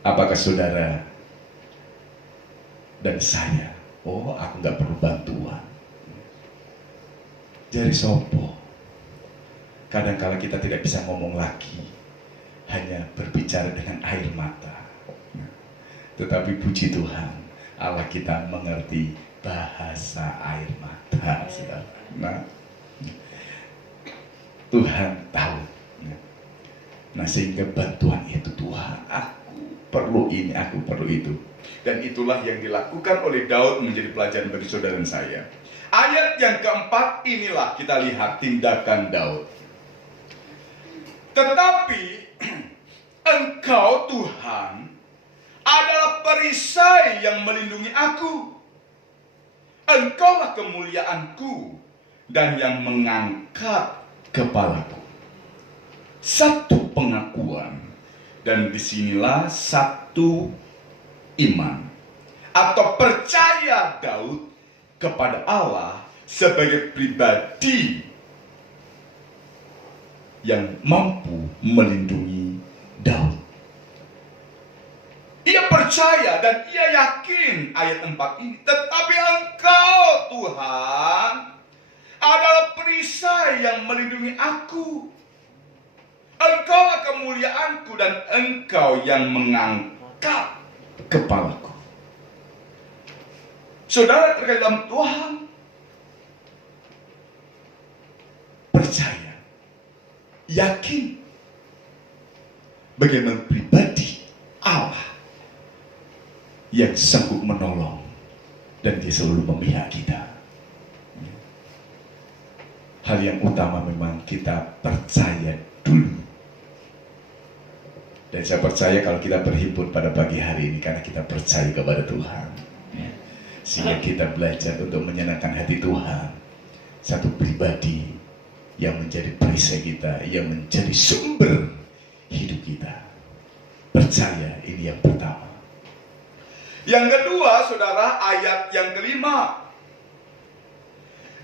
Apakah saudara dan saya, oh aku nggak perlu bantuan. Jari sopo. Kadang-kala kita tidak bisa ngomong lagi, hanya berbicara dengan air mata. Tetapi puji Tuhan, Allah kita mengerti bahasa air mata. Nah, Tuhan tahu. Nah, sehingga bantuan itu, Tuhan, aku perlu ini, aku perlu itu. Dan itulah yang dilakukan oleh Daud menjadi pelajaran bagi saudara dan saya. Ayat yang keempat, inilah kita lihat tindakan Daud. Tetapi Engkau Tuhan adalah perisai yang melindungi aku. Engkaulah kemuliaanku dan yang mengangkat kepalaku. Satu pengakuan, dan disinilah satu iman atau percaya Daud kepada Allah sebagai pribadi yang mampu melindungi Daud. Ia percaya dan ia yakin ayat 4 ini. Tetapi Engkau Tuhan adalah perisai yang melindungi aku. Engkaulah kemuliaanku dan Engkau yang mengangkat kepalaku. Saudara terkait dalam Tuhan, percaya, yakin bagaimana pribadi Allah yang sanggup menolong dan dia selalu memihak kita. Hal yang utama memang kita percaya dulu. Dan saya percaya kalau kita berhimpun pada pagi hari ini karena kita percaya kepada Tuhan, sehingga kita belajar untuk menyenangkan hati Tuhan. Satu pribadi yang menjadi perisai kita, yang menjadi sumber hidup kita. Percaya, ini yang pertama. Yang kedua, saudara, ayat yang kelima.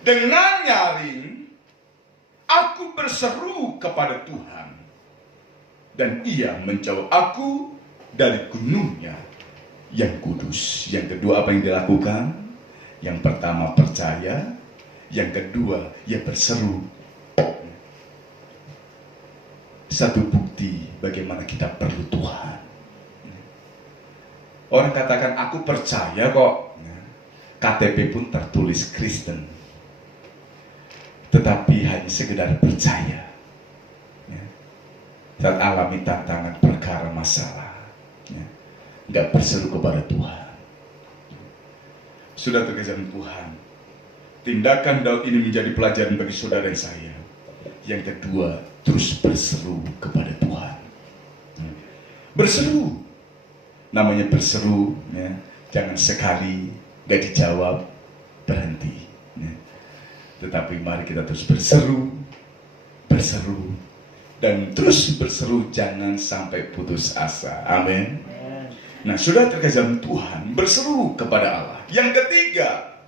Dengan nyaring, aku berseru kepada Tuhan, dan ia menjawab aku dari gunungnya yang kudus. Yang kedua, apa yang dilakukan? Yang pertama percaya, yang kedua ia berseru. Satu bukti bagaimana kita perlu Tuhan. Orang katakan aku percaya kok, KTP pun tertulis Kristen, tetapi hanya sekedar percaya. Saat alami tantangan, perkara, masalah, nggak berseru kepada Tuhan. Sudah terkesan Tuhan. Tindakan Daud ini menjadi pelajaran bagi saudara dan saya. Yang kedua, terus berseru kepada Tuhan. Berseru, namanya berseru, jangan sekali nggak dijawab berhenti. Tetapi mari kita terus berseru, dan terus berseru, jangan sampai putus asa. Amin. Nah, sudah terkesan Tuhan, berseru kepada Allah. Yang ketiga,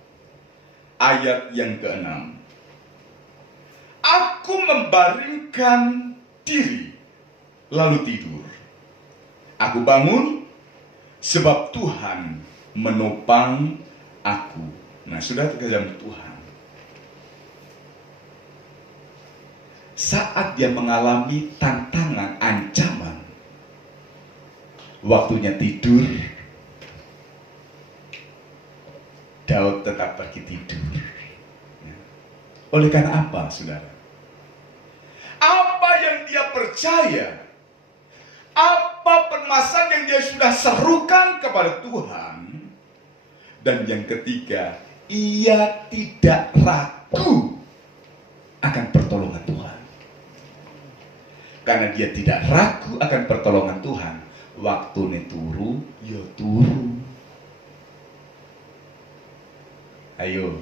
ayat yang ke-6. Aku membaringkan diri, lalu tidur. Aku bangun, sebab Tuhan menopang aku. Nah, sudah terkesan Tuhan. Saat dia mengalami tantangan, ancaman, waktunya tidur, Daud tetap pergi tidur. Oleh karena apa, saudara? Apa yang dia percaya, apa permasalahan yang dia sudah serukan kepada Tuhan. Dan yang ketiga, ia tidak ragu akan pertolongan Tuhan. Karena dia tidak ragu akan pertolongan Tuhan, waktu ini turu, ya turu. Ayo,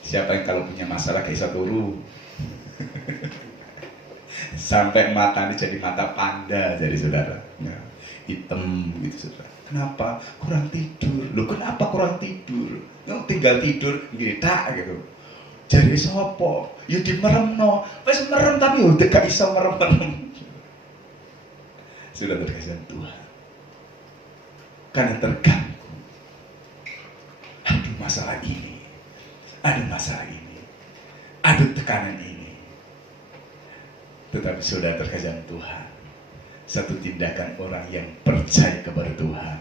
siapa yang kalau punya masalah kayak bisa turu? Sampai mata ini jadi mata panda, jadi saudara, hitam gitu saudara. Kenapa? Kurang tidur. Loh, kenapa kurang tidur? Tinggal tidur gini tak gitu. Jadi sopo, ya di meremno, wes merem tapi udah gak bisa merem. Sudah terkesan Tuhan. karena terganggu. Aduh masalah ini, ada masalah ini, ada tekanan ini. Tetapi saudara terkasih Tuhan, satu tindakan orang yang percaya kepada Tuhan,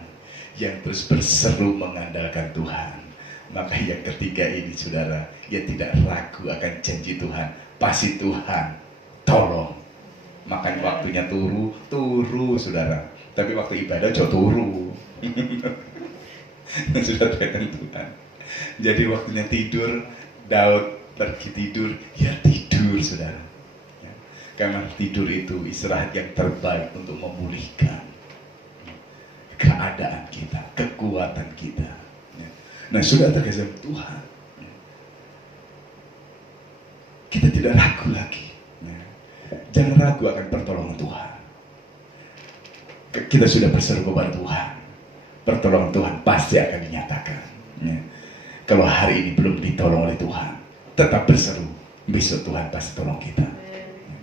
yang terus berseru mengandalkan Tuhan, maka yang ketiga ini saudara, ia tidak ragu akan janji Tuhan. Pasti Tuhan tolong. Makan waktunya turu saudara. Tapi waktu ibadah jauh turu. Sudah dengan Tuhan. Jadi waktunya tidur, Daud pergi tidur, ya tidur saudara. Ya. Karena tidur itu istirahat yang terbaik untuk memulihkan keadaan kita, kekuatan kita. Ya. Nah sudah terkasih Tuhan, ya. Kita tidak ragu lagi. Ya. Jangan ragu akan pertolongan Tuhan. Kita sudah berseru kepada Tuhan, pertolongan Tuhan pasti akan dinyatakan. Ya. Kalau hari ini belum ditolong oleh Tuhan, tetap berseru, besok Tuhan pasti tolong kita. Ya.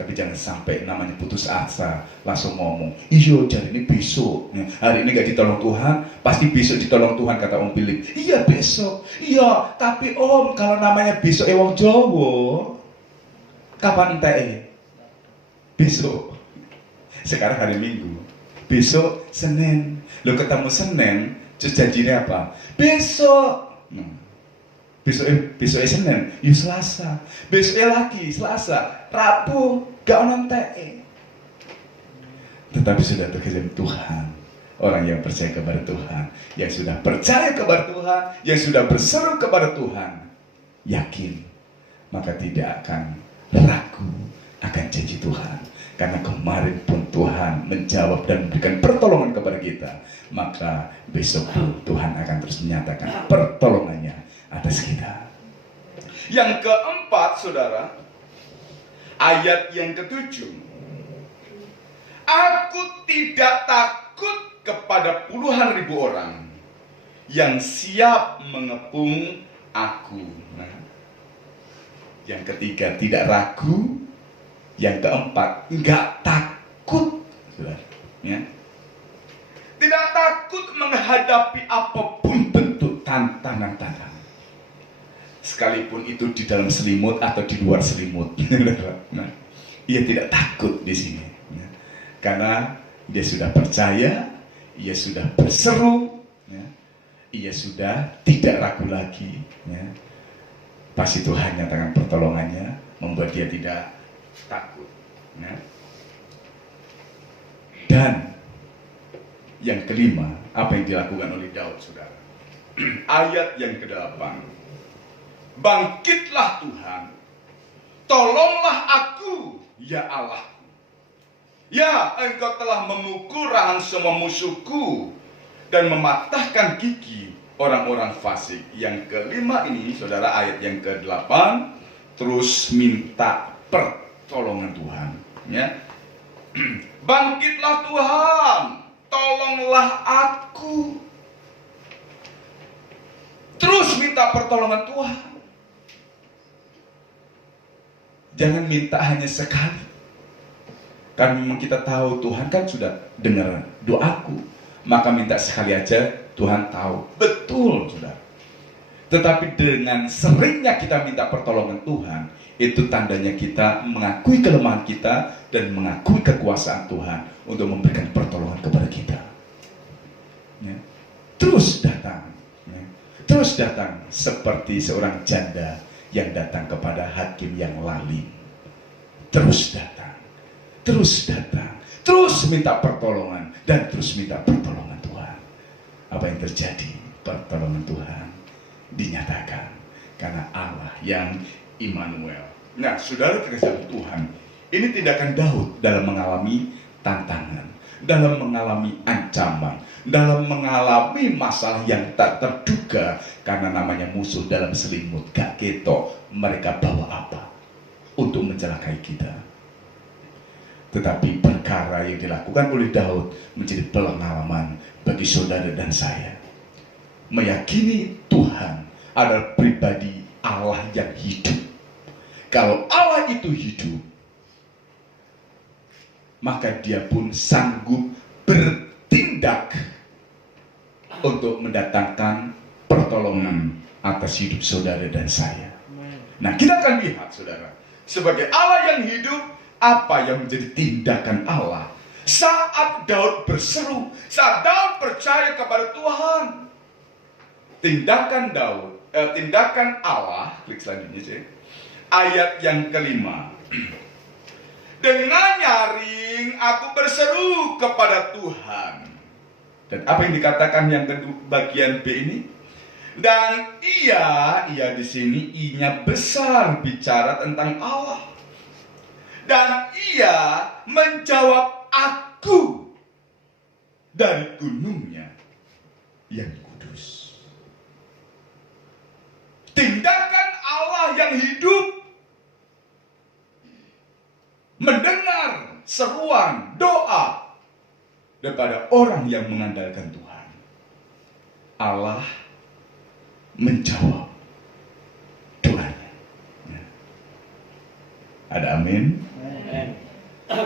Tapi jangan sampai namanya putus asa, langsung ngomong, iya jadi ini besok. Ya. Hari ini gak ditolong Tuhan, pasti besok ditolong Tuhan, kata Om Philip. Iya besok, iya tapi Om kalau namanya besok wong Jawa, kapan entah besok. Sekarang hari Minggu, besok Senin. Lo ketemu Senin, terus janjinya apa? Besok. Besok Senin, yuk Selasa. Besoknya lagi Selasa, Rabu, gak onontek. Tetapi sudah terkasih Tuhan, orang yang percaya kepada Tuhan, yang sudah percaya kepada Tuhan, yang sudah berseru kepada Tuhan, yakin, maka tidak akan ragu akan janji Tuhan. Karena kemarin pun Tuhan menjawab dan memberikan pertolongan kepada kita, maka besok pun Tuhan akan terus menyatakan pertolongannya atas kita. Yang keempat saudara, ayat yang ketujuh, aku tidak takut kepada puluhan ribu orang yang siap mengepung aku. Nah, yang ketiga tidak ragu. Yang keempat, enggak takut, saudara. Ya. Tidak takut menghadapi apapun bentuk tantangan-tantangan. Sekalipun itu di dalam selimut atau di luar selimut. Nah, ia tidak takut di sini. Ya. Karena dia sudah percaya, ia sudah berseru, ya. Ia sudah tidak ragu lagi. Ya. Pasti Tuhan nyatakan pertolongannya, membuat dia tidak takut. Ya. Dan yang kelima, apa yang dilakukan oleh Daud, saudara? Ayat yang ke-8, bangkitlah Tuhan, tolonglah aku, ya Allah. Ya, engkau telah memukul rahang semua musuhku dan mematahkan gigi orang-orang fasik. Yang kelima ini, saudara, ayat yang ke-8, terus minta pertolongan Tuhan, ya. Bangkitlah Tuhan, tolonglah aku. Terus minta pertolongan Tuhan. Jangan minta hanya sekali. Karena memang kita tahu Tuhan kan sudah dengar doaku, maka minta sekali aja Tuhan tahu. Betul, saudara. Tetapi dengan seringnya kita minta pertolongan Tuhan, itu tandanya kita mengakui kelemahan kita dan mengakui kekuasaan Tuhan untuk memberikan pertolongan kepada kita. Ya. Terus datang, ya. Terus datang seperti seorang janda yang datang kepada hakim yang lalim. Terus datang, terus minta pertolongan dan terus minta pertolongan Tuhan. Apa yang terjadi? Pertolongan Tuhan dinyatakan karena Allah yang Immanuel. Nah, saudara terkasih Tuhan, ini tindakan Daud dalam mengalami tantangan, dalam mengalami ancaman, dalam mengalami masalah yang tak terduga karena namanya musuh dalam selimut. Gak ketok mereka bawa apa untuk mencelakai kita. Tetapi perkara yang dilakukan oleh Daud menjadi pengalaman bagi saudara dan saya. Meyakini Tuhan adalah pribadi Allah yang hidup. Kalau Allah itu hidup, maka dia pun sanggup bertindak untuk mendatangkan pertolongan atas hidup saudara dan saya. Nah, kita akan lihat saudara, sebagai Allah yang hidup, apa yang menjadi tindakan Allah saat Daud berseru, saat Daud percaya kepada Tuhan. Tindakan Allah, klik selanjutnya sih. Ayat yang kelima. Dengan nyaring aku berseru kepada Tuhan. Dan apa yang dikatakan yang kedua bagian B ini? Dan ia di sini I-nya besar bicara tentang Allah. Dan ia menjawab aku dari gunungnya yang kudus. Tindakan Allah yang hidup mendengar seruan doa daripada orang yang mengandalkan Tuhan. Allah menjawab doanya. Ada amin?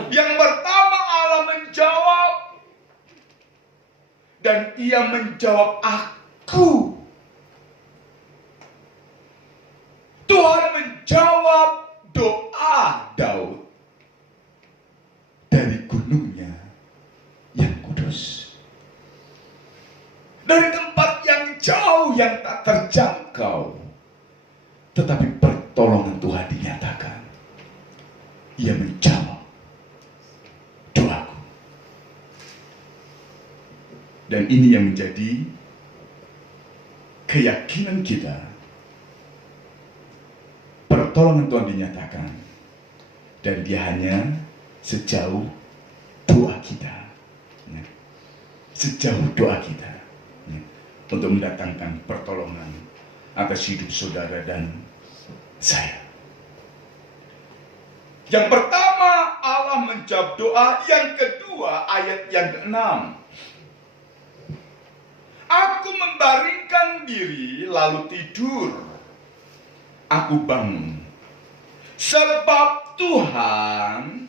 Yang pertama Allah menjawab, dan ia menjawab aku. Tuhan menjawab doa Daud dari gunungnya yang kudus, dari tempat yang jauh yang tak terjangkau, tetapi pertolongan Tuhan dinyatakan. Ia menjawab doaku. Dan ini yang menjadi keyakinan kita. Pertolongan Tuhan dinyatakan, dan dia hanya sejauh doa kita, sejauh doa kita, untuk mendatangkan pertolongan atas hidup saudara dan saya. Yang pertama Allah menjawab doa. Yang kedua ayat yang ke-6. Aku membaringkan diri lalu tidur. Aku bangun sebab Tuhan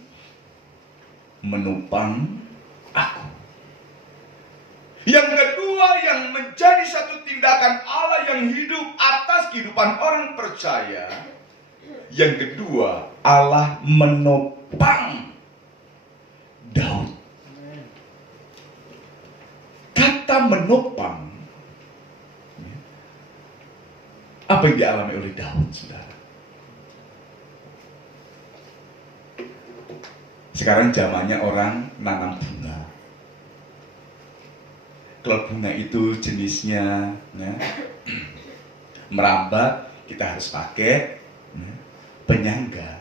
menopang aku. Yang kedua yang menjadi satu tindakan Allah yang hidup atas kehidupan orang percaya. Yang kedua, Allah menopang Daud. Kata menopang, apa yang dialami oleh Daud, saudara? Sekarang zamannya orang nanam bunga. Kalau bunga itu jenisnya merambat, kita harus pakai penyangga.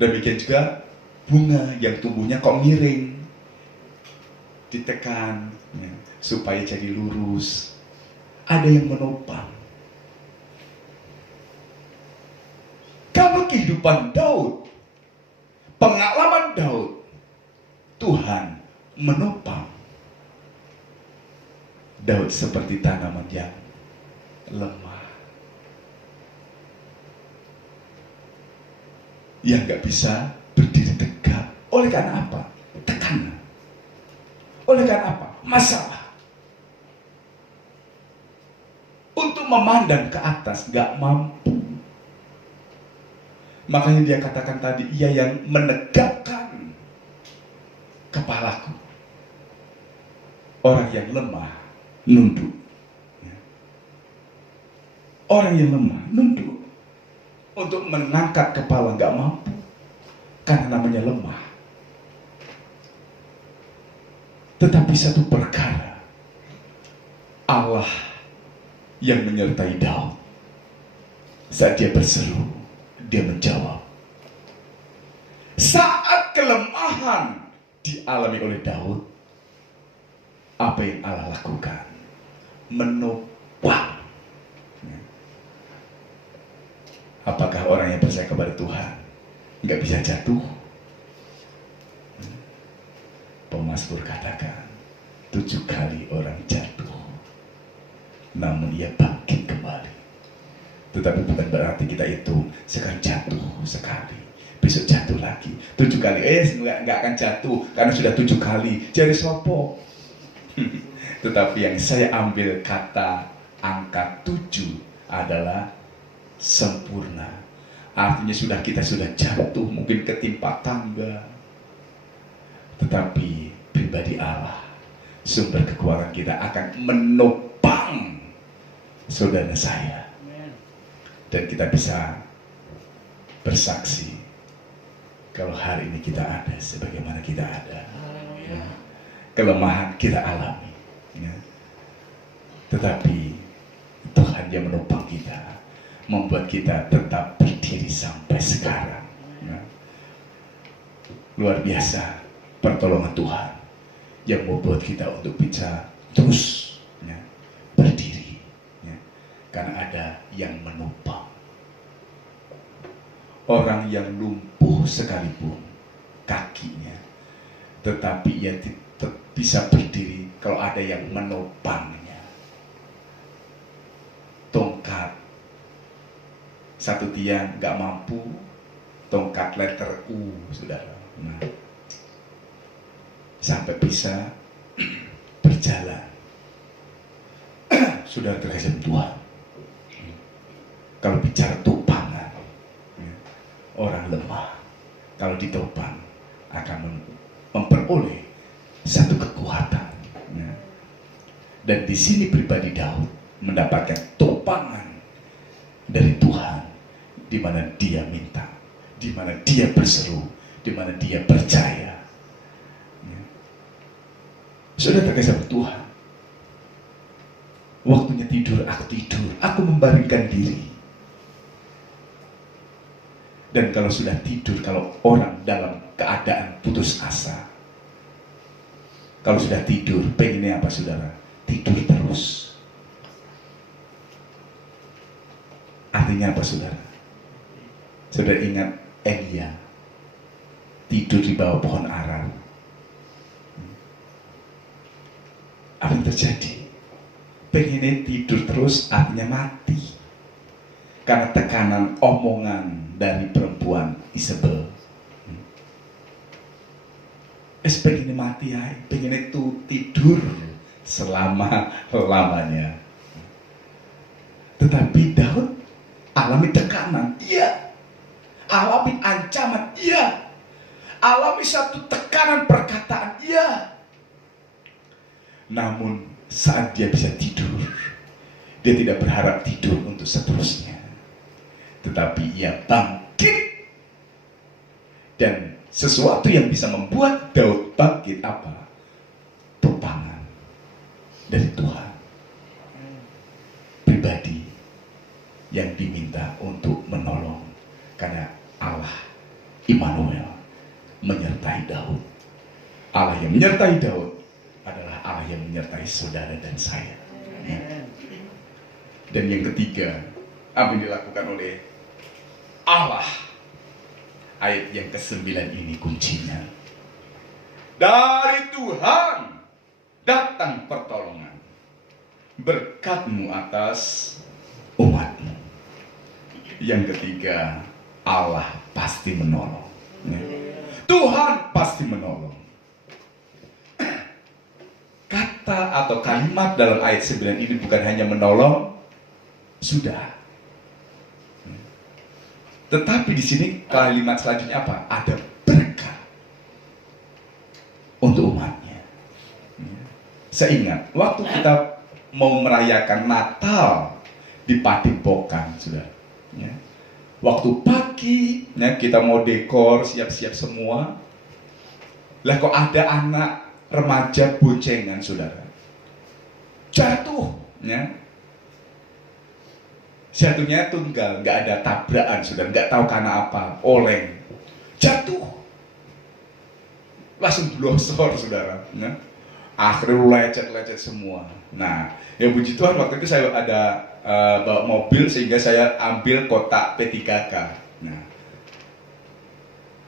Demikian juga bunga yang tumbuhnya kok miring, ditekan supaya jadi lurus. Ada yang menopang. Kalau kehidupan Daud, pengalaman Daud, Tuhan menopang Daud seperti tanaman yang lemah, yang gak bisa berdiri tegak. Oleh karena apa? Tekanan. Oleh karena apa? Masalah. Untuk memandang ke atas gak mampu. Makanya dia katakan tadi, ia yang menegakkan kepalaku. Orang yang lemah nunduk. Orang yang lemah nunduk. Untuk mengangkat kepala gak mampu, karena namanya lemah. Tetapi satu perkara, Allah yang menyertai Daud. Saat dia berseru, dia menjawab. Saat kelemahan dialami oleh Daud, apa yang Allah lakukan? Menopang. Apakah orang yang percaya kepada Tuhan nggak bisa jatuh? Pemazmur katakan 7 kali orang jatuh, namun ia bangkit kembali. Tetapi bukan berarti kita itu sekarang jatuh sekali, besok jatuh lagi 7 kali. Nggak akan jatuh karena sudah 7 kali. Jadi sopo Tetapi yang saya ambil kata angka 7 adalah sempurna. Artinya kita sudah jatuh, mungkin ketimpa tangga. Tetapi pribadi Allah, sumber kekuatan kita akan menopang saudara saya. Dan kita bisa bersaksi kalau hari ini kita ada sebagaimana kita ada. Ya. Kelemahan kita alami. Ya. Tetapi Tuhan yang menopang kita, membuat kita tetap berdiri sampai sekarang. Ya. Luar biasa pertolongan Tuhan yang membuat kita untuk bisa terus ya, berdiri ya, karena ada yang menopang. Orang yang lumpuh sekalipun kakinya, tetapi ia tetap bisa berdiri kalau ada yang menopangnya. Tongkat satu tiang nggak mampu, tongkat letter U, saudara. Nah, sampai bisa berjalan. Saudara terkasih Tuhan, kalau bicara topangan, orang lemah kalau ditopang akan memperoleh satu kekuatan. Dan di sini pribadi Daud mendapatkan topangan dari Tuhan, di mana dia minta, di mana dia berseru, di mana dia percaya. Sudah terkasih Tuhan, waktunya tidur, aku membaringkan diri. Dan kalau sudah tidur, kalau orang dalam keadaan putus asa, kalau sudah tidur, pengennya apa saudara? Tidur terus. Artinya apa saudara? Saudara ingat Elia tidur di bawah pohon ara. Apa yang terjadi? Pengennya tidur terus, artinya mati. Karena tekanan omongan dari perempuan Isabel. Pengennya mati ya, pengennya itu tidur selama-lamanya. Tetapi Daud alami tekanan, iya. Alami ancaman, iya. Alami satu tekanan perkataan, iya. Namun saat dia bisa tidur, dia tidak berharap tidur untuk seterusnya, tetapi ia bangkit. Dan sesuatu yang bisa membuat Daud bangkit apa? Topangan dari Tuhan. Pribadi yang diminta untuk menolong, karena Allah Immanuel menyertai Daud. Allah yang menyertai Daud adalah Allah yang menyertai saudara dan saya. Dan yang ketiga, apa yang dilakukan oleh Allah? Ayat yang ke-9 ini kuncinya. Dari Tuhan datang pertolongan, berkat-Mu atas umat-Mu. Yang ketiga, Allah pasti menolong. Tuhan pasti menolong. Kata atau kalimat dalam ayat 9 ini bukan hanya menolong, sudah. Tetapi di sini kalimat selanjutnya apa? Ada berkat untuk umatnya. Saya ingat waktu kita mau merayakan Natal di Padepokan, sudah. Waktu pagi, kita mau dekor, siap-siap semua. Lah kok ada anak remaja boncengan, saudara, jatuh, jatuhnya tunggal, nggak ada tabrakan, saudara, nggak tahu karena apa, oleng, jatuh, langsung blosor, saudara, akhirnya lecet semua. Nah, ya puji Tuhan waktu itu saya ada bawa mobil sehingga saya ambil kotak P3K. Nah,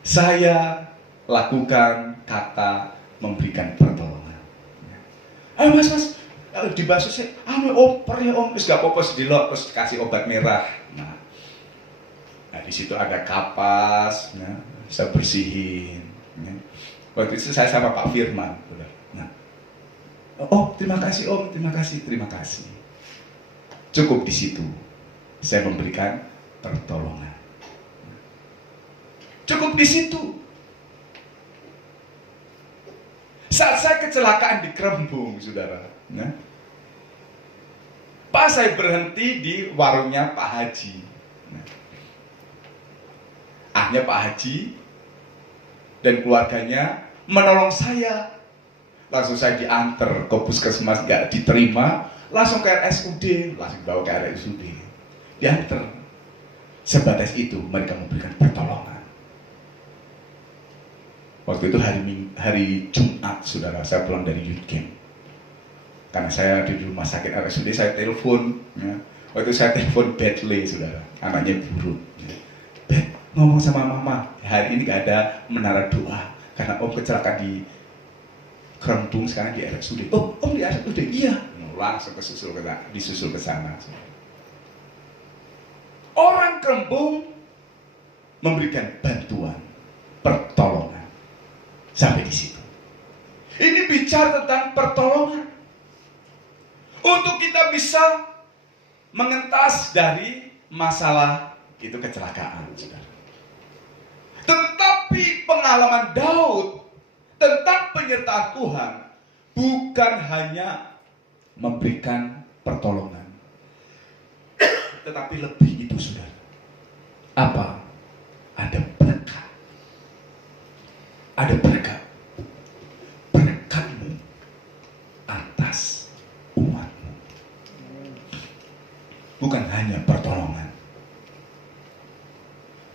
saya lakukan kata memberikan pertolongan. Ayo mas, dibasuh sih, oper ya om, terus gak apa-apa sedilok, terus kasih obat merah. Nah di situ ada kapas, saya bersihin. Waktu itu saya sama Pak Firman. Nah, Oh, terima kasih Om, terima kasih, terima kasih. Cukup di situ saya memberikan pertolongan. Cukup di situ. Saat saya kecelakaan di Krembung, saudara, nah, pas saya berhenti di warungnya Pak Haji. Nah, akhirnya Pak Haji dan keluarganya menolong saya. Langsung saya diantar ke puskesmas, gak diterima, langsung ke RSUD, langsung bawa ke RSUD. Diantar. Sebatas itu mereka memberikan pertolongan. Waktu itu hari Jumat, saudara, saya pulang dari youth camp. Karena saya di rumah sakit RSUD, saya telepon. Ya. Waktu itu saya telepon Betley, saudara, anaknya buruk. Ya. Bet, ngomong sama mama, hari ini gak ada menara doa. Karena Om kecelakaan di Krembung, sekarang di RSUD. Oh, Om di RSUD? Iya. Langsung disusul ke sana. Orang Krembung memberikan bantuan, pertolongan. Sampai di situ. Ini bicara tentang pertolongan. Untuk kita bisa mengentas dari masalah itu kecelakaan, saudara. Tetapi pengalaman Daud tentang penyertaan Tuhan bukan hanya memberikan pertolongan, tetapi lebih itu, saudara. Apa? Ada berkat. Ada berkat. Berkatmu atas umatmu. Bukan hanya pertolongan.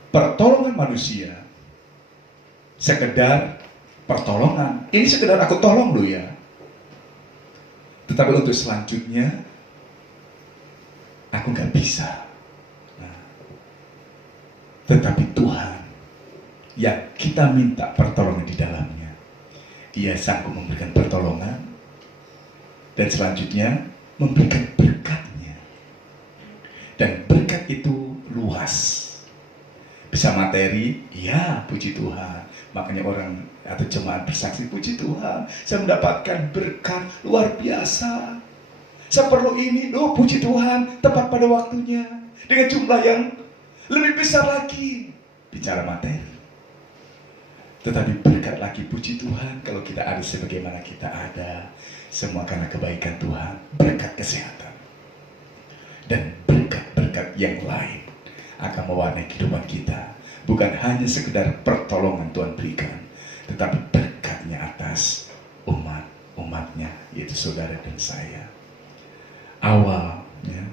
Pertolongan manusia sekedar pertolongan. Ini sekedar aku tolong lo ya. Tetapi untuk selanjutnya aku gak bisa. Nah, tetapi Tuhan yang kita minta pertolongan di dalamnya, Dia sanggup memberikan pertolongan dan selanjutnya memberikan berkatnya. Dan berkat itu luas. Bisa materi, ya puji Tuhan. Makanya orang atau jemaat bersaksi, puji Tuhan, saya mendapatkan berkat luar biasa. Saya perlu ini, oh puji Tuhan, tepat pada waktunya. Dengan jumlah yang lebih besar lagi. Bicara materi. Tetapi berkat lagi, puji Tuhan, kalau kita ada sebagaimana kita ada, semua karena kebaikan Tuhan. Berkat kesehatan. Dan berkat-berkat yang lain akan mewarnai kehidupan kita. Bukan hanya sekedar pertolongan Tuhan berikan, tetapi berkatnya atas umatnya, yaitu saudara dan saya. Awalnya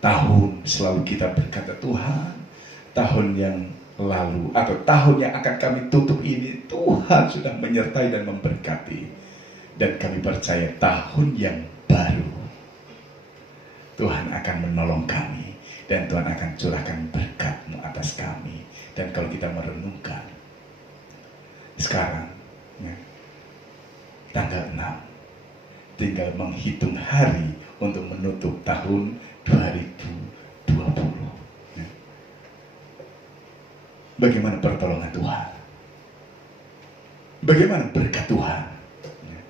tahun selalu kita berkata, Tuhan, tahun yang lalu atau tahun yang akan kami tutup ini, Tuhan sudah menyertai dan memberkati. Dan kami percaya tahun yang baru Tuhan akan menolong kami. Dan Tuhan akan curahkan berkat-Mu atas kami. Dan kalau kita merenungkan sekarang, ya, tanggal 6, tinggal menghitung hari untuk menutup tahun 2020. Ya. Bagaimana pertolongan Tuhan? Bagaimana berkat Tuhan? Ya.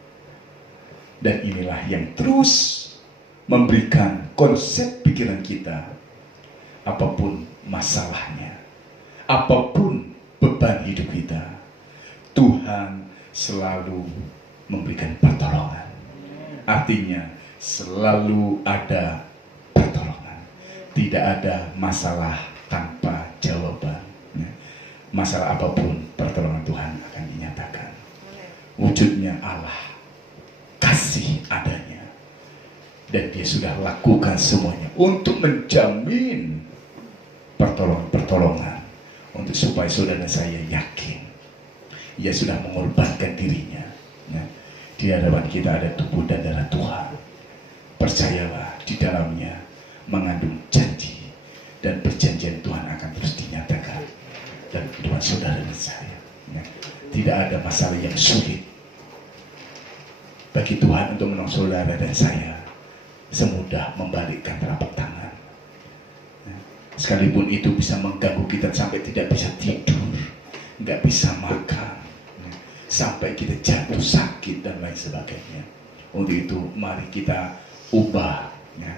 Dan inilah yang terus memberikan konsep pikiran kita. Apapun masalahnya, apapun beban hidup kita, Tuhan selalu memberikan pertolongan. Artinya selalu ada pertolongan. Tidak ada masalah tanpa jawaban. Masalah apapun, pertolongan Tuhan akan dinyatakan. Wujudnya Allah, kasih adanya. Dan Dia sudah lakukan semuanya untuk menjamin pertolongan untuk supaya saudara saya yakin Ia sudah mengorbankan dirinya. Ya. Di hadapan kita ada tubuh dan darah Tuhan. Percayalah, di dalamnya mengandung janji dan perjanjian Tuhan akan terus dinyatakan dalam kehidupan saudara dan saya. Ya. Tidak ada masalah yang sulit bagi Tuhan untuk menolong saudara dan saya, semudah membalikkan telapak tangan. Sekalipun itu bisa mengganggu kita sampai tidak bisa tidur, nggak bisa makan, sampai kita jatuh sakit dan lain sebagainya. Untuk itu mari kita ubah ya,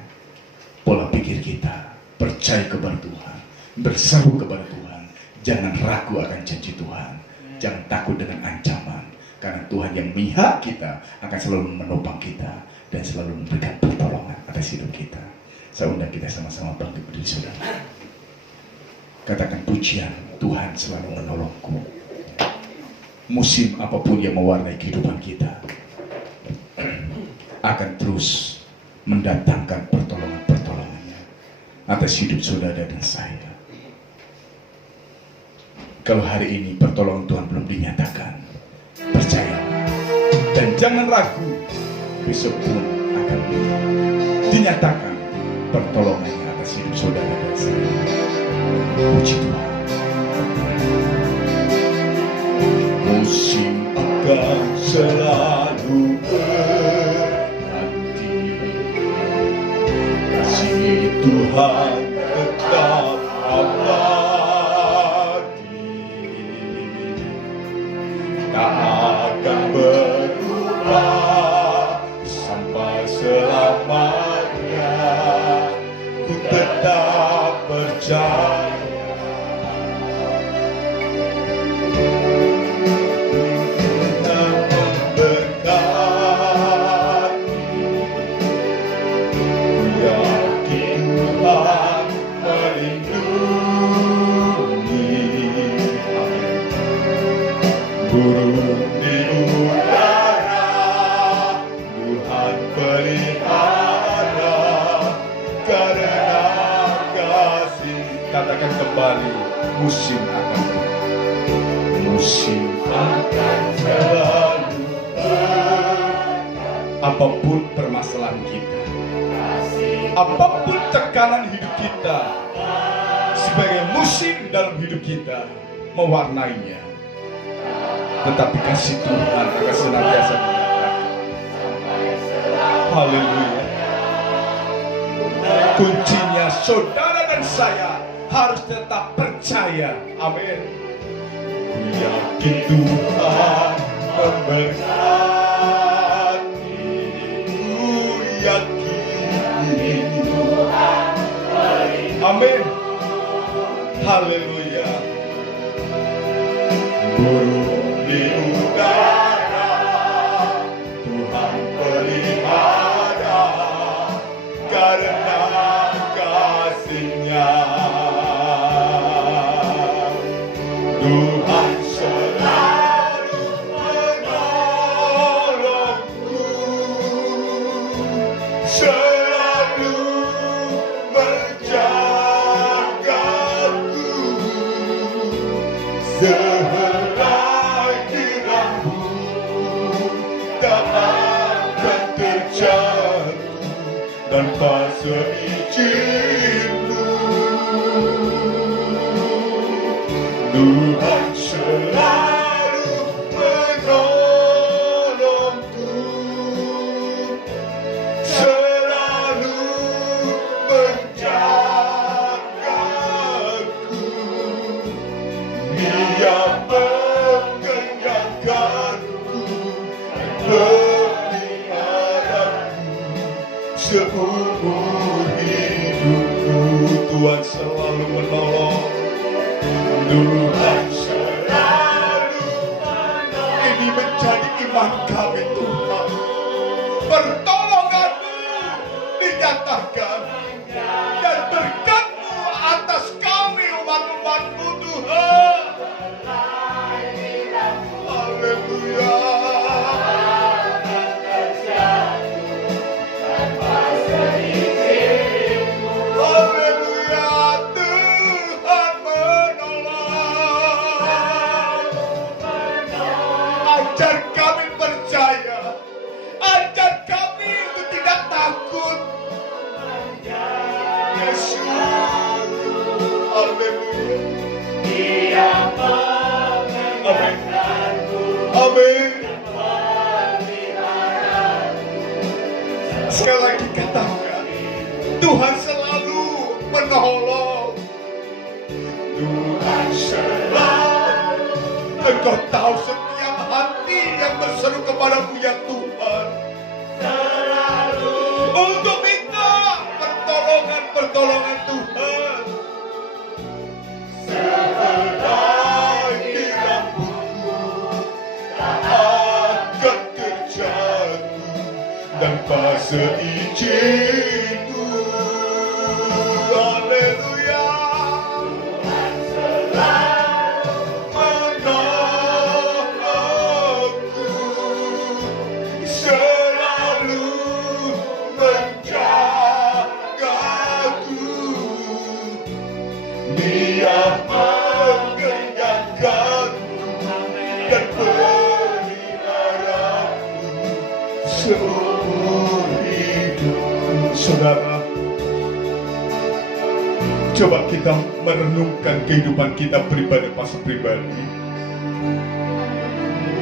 pola pikir kita, percaya kepada Tuhan, berseru kepada Tuhan, jangan ragu akan janji Tuhan, jangan takut dengan ancaman, karena Tuhan yang memihak kita akan selalu menopang kita dan selalu memberikan pertolongan atas hidup kita. Saya undang kita sama-sama bangkit berdiri, saudara. Katakan pujian, Tuhan selalu menolongku. Musim apapun yang mewarnai kehidupan kita akan terus mendatangkan pertolongan-pertolongannya atas hidup saudara dan saya. Kalau hari ini pertolongan Tuhan belum dinyatakan, percaya dan jangan ragu, besok pun akan dinyatakan pertolongannya atas hidup saudara dan saya. Puji Tuhan. Musim akan selalu berganti, kasih Tuhan tetap abadi, tak akan berubah sampai selamanya. Ku tetap percaya. Burung di udara Tuhan pelihara, karena kasih. Katakan kembali, musim akan selalu apapun permasalahan kita, apapun tekanan hidup kita, sebagai musim dalam hidup kita mewarnainya, tetapi kasih Tuhan akan senantiasa menyertai. Haleluya. Kuncinya saudara dan saya harus tetap percaya. Amin. Ku yakin Tuhan memberkati. Ku yakin Tuhan memberkati. Amin. Haleluya. Burung di udara Tuhan pelihara, karena kasih-Nya. Tuhan selalu menolongku, selalu menjagaku. Sehelai rambut tak akan terjatuh tanpa seizin-Mu. Tuhan selalu menolongku, selalu menjagaku. Dia menggenggamkanku, peliharaku seumur hidupku. Tuhan selalu menolong. Tuhan selalu menolong. Ini menjadi iman kami, Tuhan. Pertolongan-Mu dinyatakan dan berkat-Mu atas kami umat-umat-Mu, Tuhan. Haleluya. Haleluya. Tuhan menolong. Ajar kami percaya, ajar kami untuk tidak takut. Yesus. Haleluya. Amin. Amin. Sekali lagi katakan, Tuhan selalu menolong. Tuhan selalu. Engkau tahu setiap hati yang berseru kepadamu, ya Tuhan. tanpa seizinku. Haleluya. Menolongku, selalu menjagaku. Dia mengenyangkanku dan peliharaku seumur hidup. Saudara, coba kita merenungkan kehidupan kita pribadi, pastor pribadi.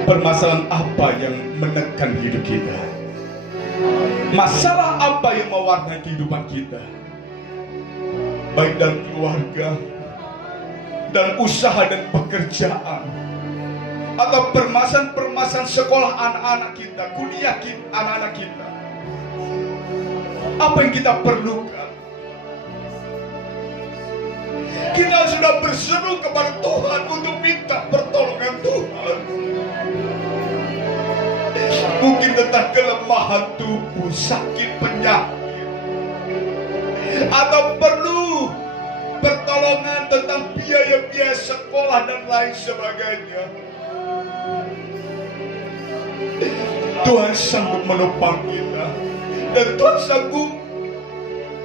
Permasalahan apa yang menekan hidup kita? Masalah apa yang mewarnai kehidupan kita? Baik dalam keluarga, dan usaha dan pekerjaan, atau permasalahan sekolah anak-anak kita, kuliah kita, anak-anak kita. Apa yang kita perlukan? Kita sudah berseru kepada Tuhan untuk minta pertolongan Tuhan. Mungkin tentang kelemahan tubuh, sakit, penyakit, atau perlu pertolongan tentang biaya-biaya sekolah dan lain sebagainya. Tuhan sanggup menopang kita, dan Tuhan sanggup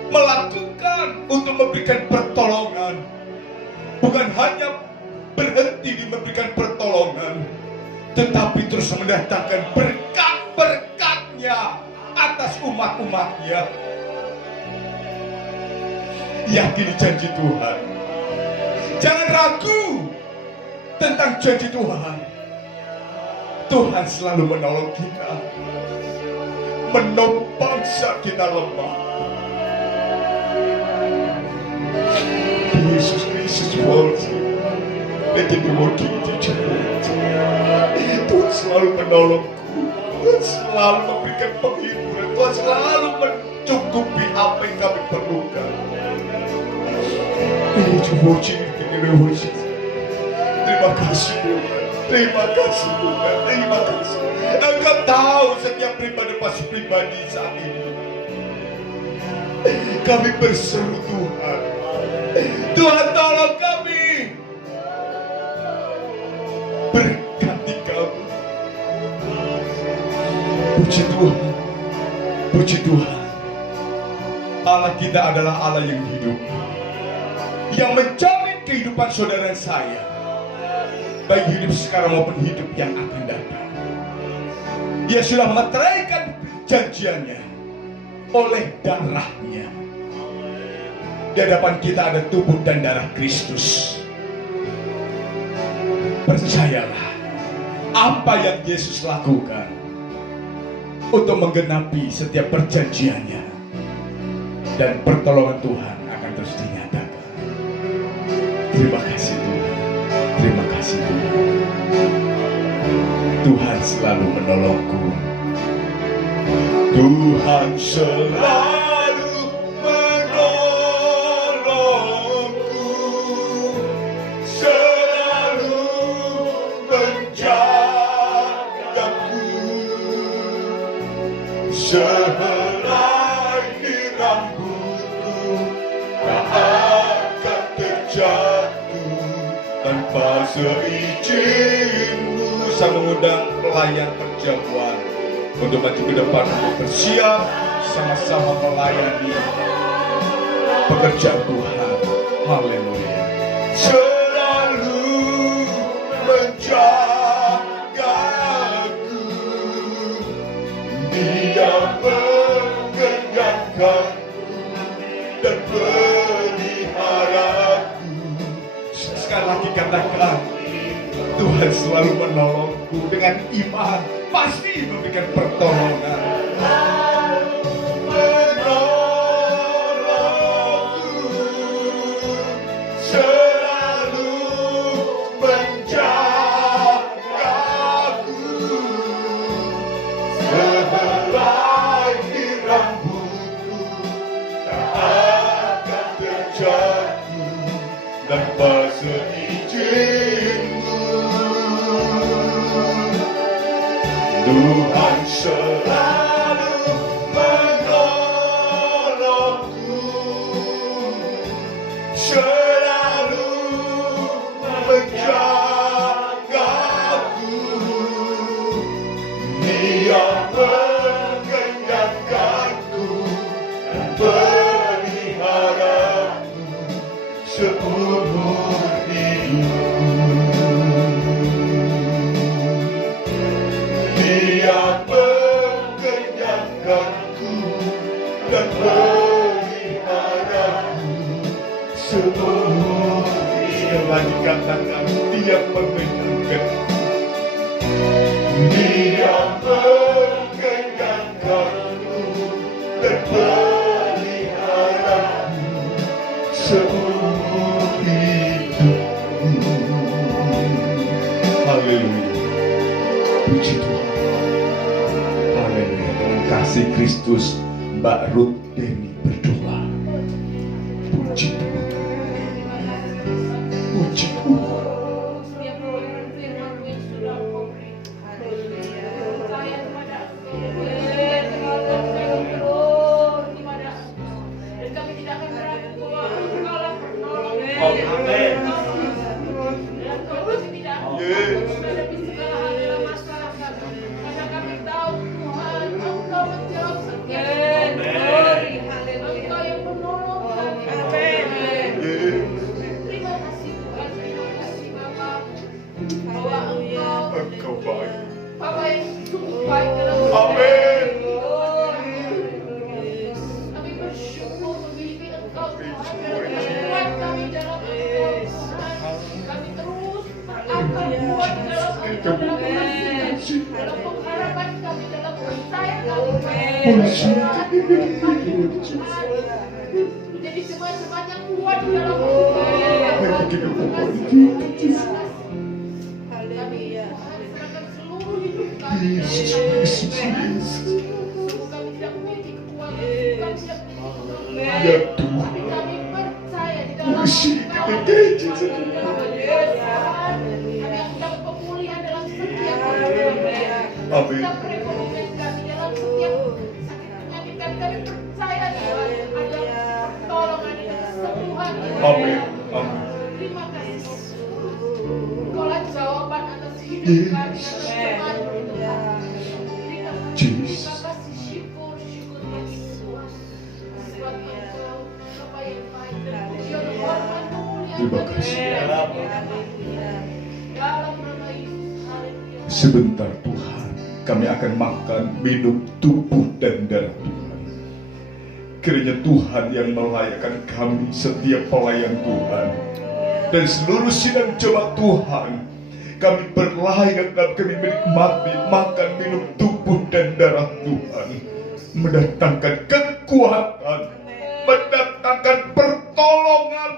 melakukan untuk memberikan pertolongan. Bukan hanya berhenti di memberikan pertolongan, tetapi terus mendatangkan berkat-berkatnya atas umat-umatnya. Yakini janji Tuhan. Jangan ragu tentang janji Tuhan. Tuhan selalu menolong kita, menopang saat kita lemah. Yesus Kristus Tuhan selalu menolongku. Tuhan selalu memberikan penghiburan. Tuhan selalu mencukupi apa yang kami perlukan. Terima kasih Tuhan. Terima kasih Tuhan. Terima kasih. Engkau tahu setiap pribadi pasti pribadi saat ini. Kami berseru Tuhan. Tuhan tolong kami. Berkati kami. Puji Tuhan. Puji Tuhan. Allah kita adalah Allah yang hidup, yang menjamin kehidupan saudara dan saya, baik hidup sekarang maupun hidup yang akan datang. Dia sudah meteraikan janjiannya oleh darahnya. Di hadapan kita ada tubuh dan darah Kristus. Percayalah apa yang Yesus lakukan untuk menggenapi setiap perjanjiannya, dan pertolongan Tuhan akan terus dinyatakan. Terima kasih Tuhan. Terima kasih Tuhan. Tuhan selalu menolongku. Tuhan selalu menolongku, selalu menjagaku. Sehelai rambutku tak akan terjatuh tanpa seizinku. Saya mengundang pelayan perjamuan untuk maju ke depan, untuk bersiap sama-sama melayani pekerjaan Tuhan. Haleluya. Selalu menjagaku, Dia mengenyangkanku dan peliharaku. Sekali lagi katakan, Tuhan selalu menolongku. Dengan iman pasti memberikan pertolongan. Menolongku, selalu menjagaku. Sehelai rambutku tak akan terjatuh tanpa seizinku. Tuhan selalu mengenyangkanku dan peliharaku seumur hidupku. Dia mengenyangkanku dan peliharaku seumur hidupku. Lagi katakan, dia mengenyangkanku. Dia mengenyangkanku dan peliharaku seumur hidupku. Haleluya. Puji Tuhan. Haleluya. Dengan kasih Kristus, Mbak Ruth Deni berdoa. Puji Tuhan. Puji Tuhan. Engkau baik. Bapa yang sungguh baik dalam Amin. kami bersyukur memiliki Engkau Tuhan yang kuat kami dalam Engkau Tuhan. Kami terus berakar kuat dalam Engkau, dalam kasih, dalam pengharapan kami, dalam percaya kami. Menjadi jemaat-jemaat yang kuat dalam kami tidak memiliki kekuatan, kami tidak memiliki Ya Tuhan. tapi kami percaya di dalam Bersih Engkau. dengan gereja Kami akan dapat pemulihan dalam setiap kehidupan. Amin. Setiap perekonomian kami, dalam setiap sakit penyakit kami percaya Tuhan ada pertolongan dan kesembuhan. Amin. Amin. Terima kasih. Engkaulah jawaban atas hidup kami, atas jemaat ini, Tuhan. Terima kasih, syukur bagi Tuhan. Sebab Engkau Bapa yang baik dan puji dan hormat kemuliaan Terima bagi kasih. Dalam nama Yesus, haleluya. Sebentar Tuhan, kami akan makan, minum tubuh dan darah Tuhan. Kiranya Tuhan yang melayakkan kami, setiap pelayan Tuhan, dan seluruh sidang jemaat Tuhan, kami berlayak dan kami menikmati, makan, minum tubuh dan darah Tuhan, mendatangkan kekuatan, mendatangkan pertolongan,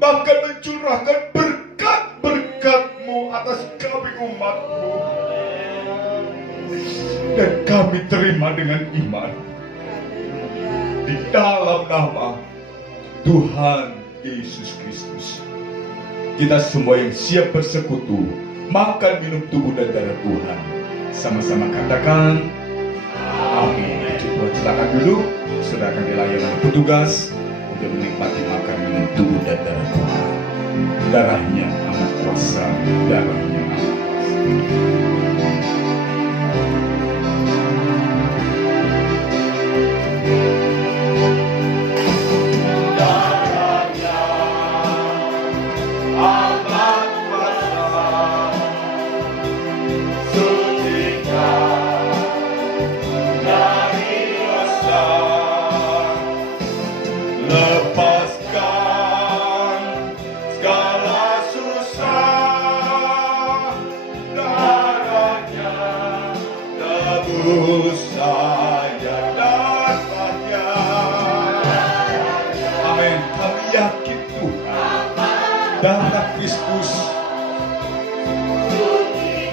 bahkan mencurahkan berkat-berkat-Mu atas kami umat-Mu. Dan kami terima dengan iman di dalam nama Tuhan Yesus Kristus. Kita semua yang siap bersekutu, makan minum tubuh dan darah Tuhan, sama-sama katakan amin. Tuhan, silakan duduk. Sudah akan dilayani oleh petugas untuk menikmati makan minum tubuh dan darah Tuhan. Darahnya amat kuasa, darahnya amat kuasa. Lepaskan segala susah, darahnya tebus saya dan bahaya. Amin. Kami yakin Tuhan, darah Kristus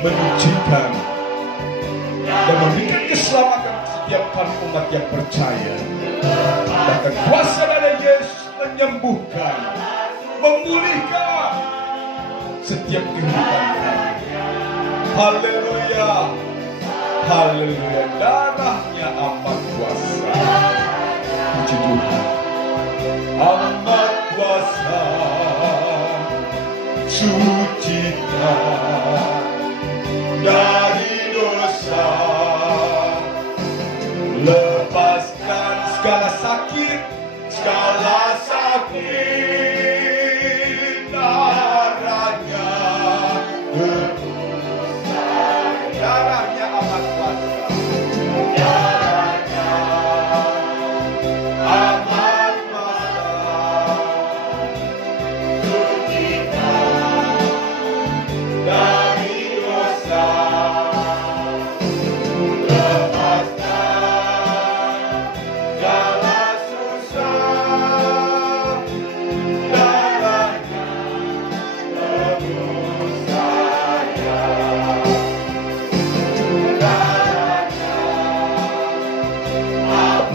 menyucikan dan memberikan keselamatan setiap kali umat yang percaya. Bahkan kuasa darah Yesus menyembuhkan, memulihkan setiap kehidupan kami. Haleluya, haleluya. Darahnya amat kuasa. Puji Tuhan. Amat kuasa, sucikan dari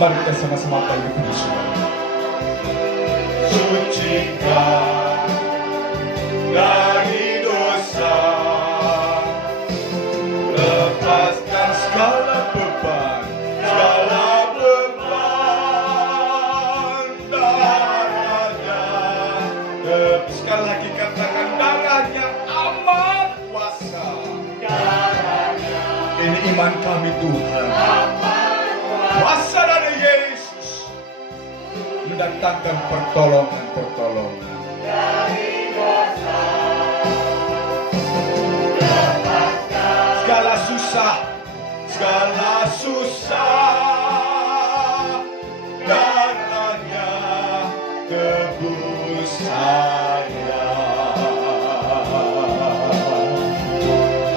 Mari kita sama-sama panggil puji saudara. Sucikan dari dosa, lepaskan segala beban, darahnya. Sekali lagi katakan, darahnya amat kuasa. Ini iman kami Tuhan. Kuasa dari Yesus mendatangkan pertolongan. Segala susah, darahnya tebus saya.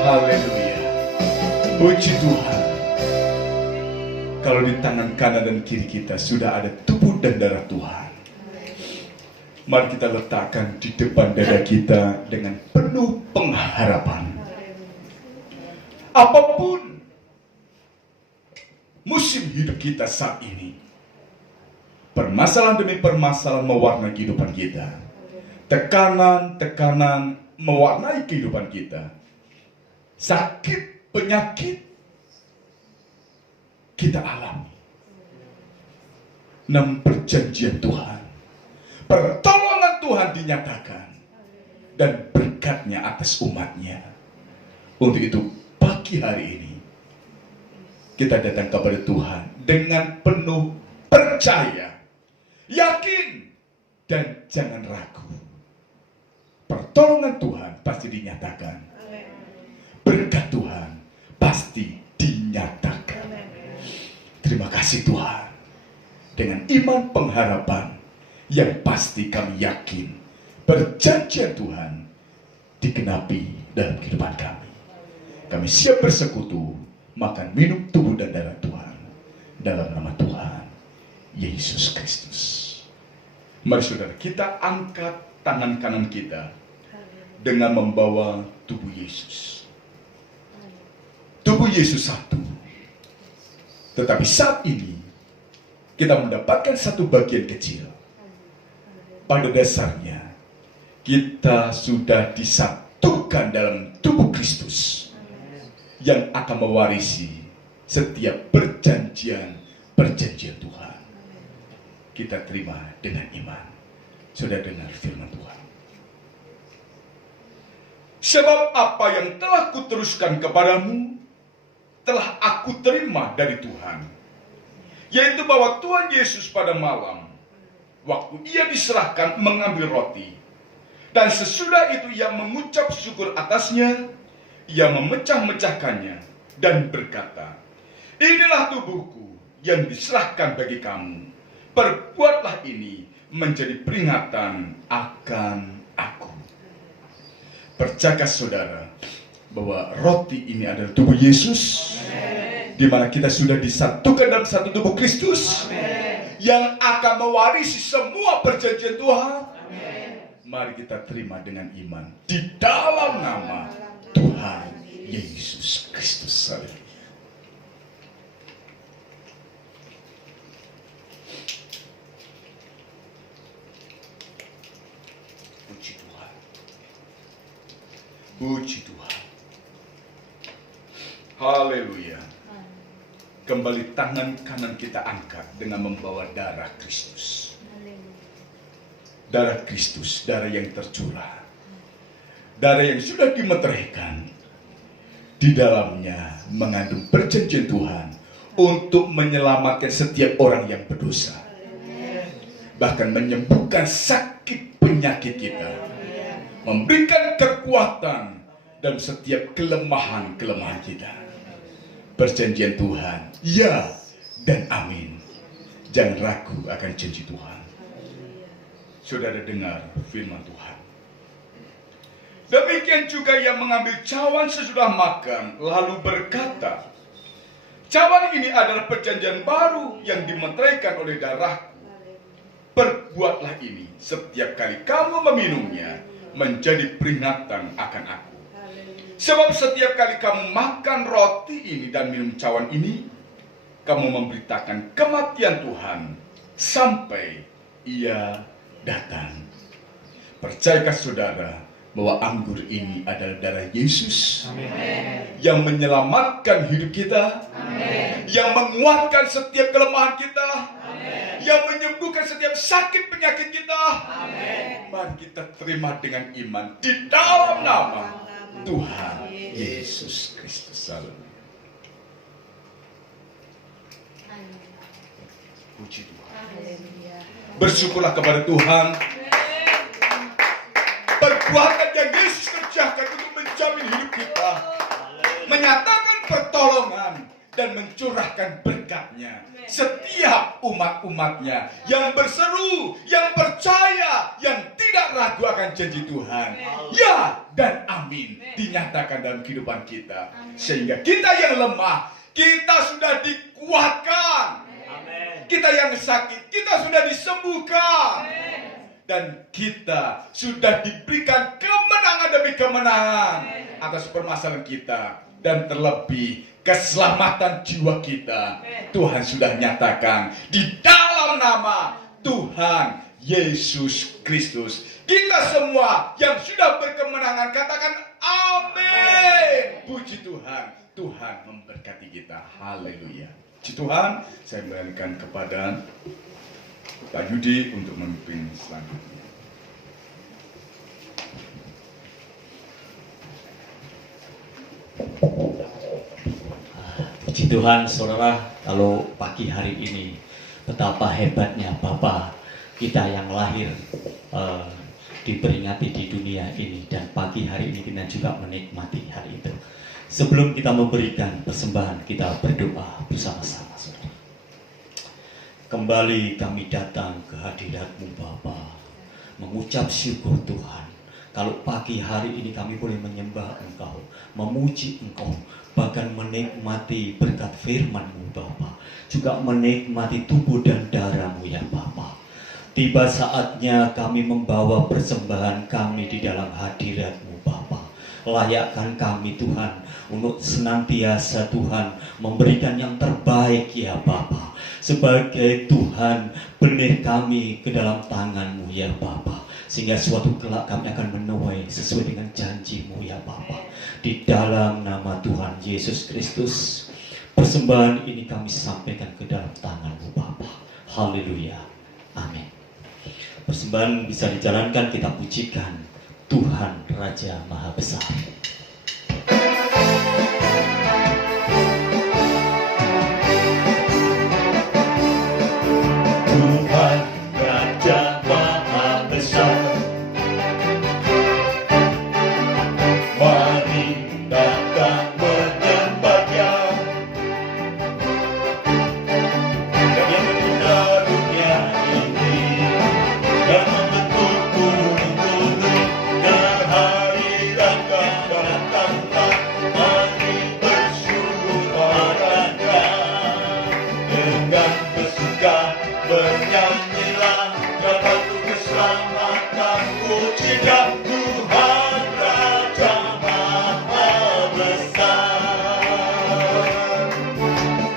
Haleluya. Puji Tuhan. Kalau di tangan kanan dan kiri kita sudah ada tubuh dan darah Tuhan, mari kita letakkan di depan dada kita dengan penuh pengharapan. Apapun musim hidup kita saat ini, permasalahan demi permasalahan mewarnai kehidupan kita, tekanan mewarnai kehidupan kita, sakit, penyakit kita alami. Namun perjanjian Tuhan, pertolongan Tuhan dinyatakan, dan berkatnya atas umatnya. Untuk itu pagi hari ini kita datang kepada Tuhan dengan penuh percaya, yakin, dan jangan ragu. Pertolongan Tuhan pasti dinyatakan. Berkat Tuhan pasti dinyatakan. Terima kasih Tuhan. Dengan iman pengharapan yang pasti kami yakin perjanjian Tuhan digenapi dalam kehidupan kami. Kami siap bersekutu, makan minum tubuh dan darah Tuhan dalam nama Tuhan Yesus Kristus. Mari saudara, kita angkat tangan kanan kita dengan membawa tubuh Yesus. Tubuh Yesus satu. Tetapi saat ini kita mendapatkan satu bagian kecil. Pada dasarnya kita sudah disatukan dalam tubuh Kristus yang akan mewarisi setiap perjanjian Tuhan. Kita terima dengan iman. Sudah dengar firman Tuhan. Sebab apa yang telah kuteruskan kepadamu telah aku terima dari Tuhan, yaitu bahwa Tuhan Yesus pada malam waktu ia diserahkan mengambil roti, dan sesudah itu ia mengucap syukur atasnya, ia memecah-mecahkannya dan berkata, inilah tubuhku yang diserahkan bagi kamu, perbuatlah ini menjadi peringatan akan aku. Percaya saudara bahwa roti ini adalah tubuh Yesus, di mana kita sudah disatukan dalam satu tubuh Kristus yang akan mewarisi semua perjanjian Tuhan. Mari kita terima dengan iman di dalam nama Tuhan Yesus Kristus. Puji Tuhan. Puji Tuhan. Haleluya. Kembali tangan kanan kita angkat dengan membawa darah Kristus. Darah Kristus, darah yang tercurah. Darah yang sudah dimeteraikan. Di dalamnya mengandung perjanjian Tuhan untuk menyelamatkan setiap orang yang berdosa. Bahkan menyembuhkan sakit penyakit kita. Memberikan kekuatan dalam setiap kelemahan-kelemahan kita. Perjanjian Tuhan, ya dan amin. Jangan ragu akan janji Tuhan. Saudara dengar firman Tuhan. Demikian juga yang mengambil cawan sesudah makan, lalu berkata, cawan ini adalah perjanjian baru yang dimeteraikan oleh darahku. Perbuatlah ini setiap kali kamu meminumnya, menjadi peringatan akan aku. Sebab setiap kali kamu makan roti ini dan minum cawan ini, kamu memberitakan kematian Tuhan sampai Ia datang. Percayakah saudara bahwa anggur ini adalah darah Yesus yang menyelamatkan hidup kita, yang menguatkan setiap kelemahan kita, yang menyembuhkan setiap sakit penyakit kita. Mari kita terima dengan iman di dalam nama Tuhan Yesus Kristus. Haleluya. Puji Tuhan. Bersyukurlah kepada Tuhan. Perbuatan yang Yesus kerjakan untuk menjamin hidup kita, menyatakan pertolongan dan mencurahkan berkat-Nya setiap umat-umatnya yang berseru, yang percaya, yang tidak ragu akan janji Tuhan. Ya dan amin dinyatakan dalam kehidupan kita, sehingga kita yang lemah, kita sudah dikuatkan. Kita yang sakit, kita sudah disembuhkan. Dan kita sudah diberikan kemenangan demi kemenangan atas permasalahan kita. Dan terlebih keselamatan jiwa kita, Tuhan sudah nyatakan di dalam nama Tuhan Yesus Kristus. Kita semua yang sudah berkemenangan katakan amin. Puji Tuhan, Tuhan memberkati kita. Haleluya. Puji Tuhan, saya memberikan kepada Pak Yudi untuk memimpin selanjutnya. Puji Tuhan, saudara, kalau pagi hari ini betapa hebatnya Bapa kita yang lahir diperingati di dunia ini, dan pagi hari ini kita juga menikmati hari itu. Sebelum kita memberikan persembahan, kita berdoa bersama-sama, saudara. Kembali kami datang ke hadirat-Mu Bapa, mengucap syukur Tuhan. Kalau pagi hari ini kami boleh menyembah Engkau, memuji Engkau, bahkan menikmati berkat firman-Mu Bapa, juga menikmati tubuh dan darah-Mu ya Bapa. Tiba saatnya kami membawa persembahan kami di dalam hadirat-Mu Bapa. Layakkan kami Tuhan untuk senantiasa Tuhan memberikan yang terbaik ya Bapa. Sebagai Tuhan, benih kami ke dalam tangan-Mu ya Bapa, sehingga suatu kelak kami akan menuai sesuai dengan janji-Mu ya Bapa. Di dalam nama Tuhan Yesus Kristus, persembahan ini kami sampaikan ke dalam tangan-Mu Bapa. Haleluya. Amin. Persembahan bisa dijalankan, kita pujikan Tuhan Raja Maha Besar. Tuhan Raja Maha Besar, mari datang menyembah-Nya. Yang mencipta dunia ini, yang membentuk gunung-gunung dan hari dan datanglah, mari bersyukur padanya. Dengan bersuka bernyanyilah, dapat keselamatan, pujinya Tuhan Raja Maha Besar.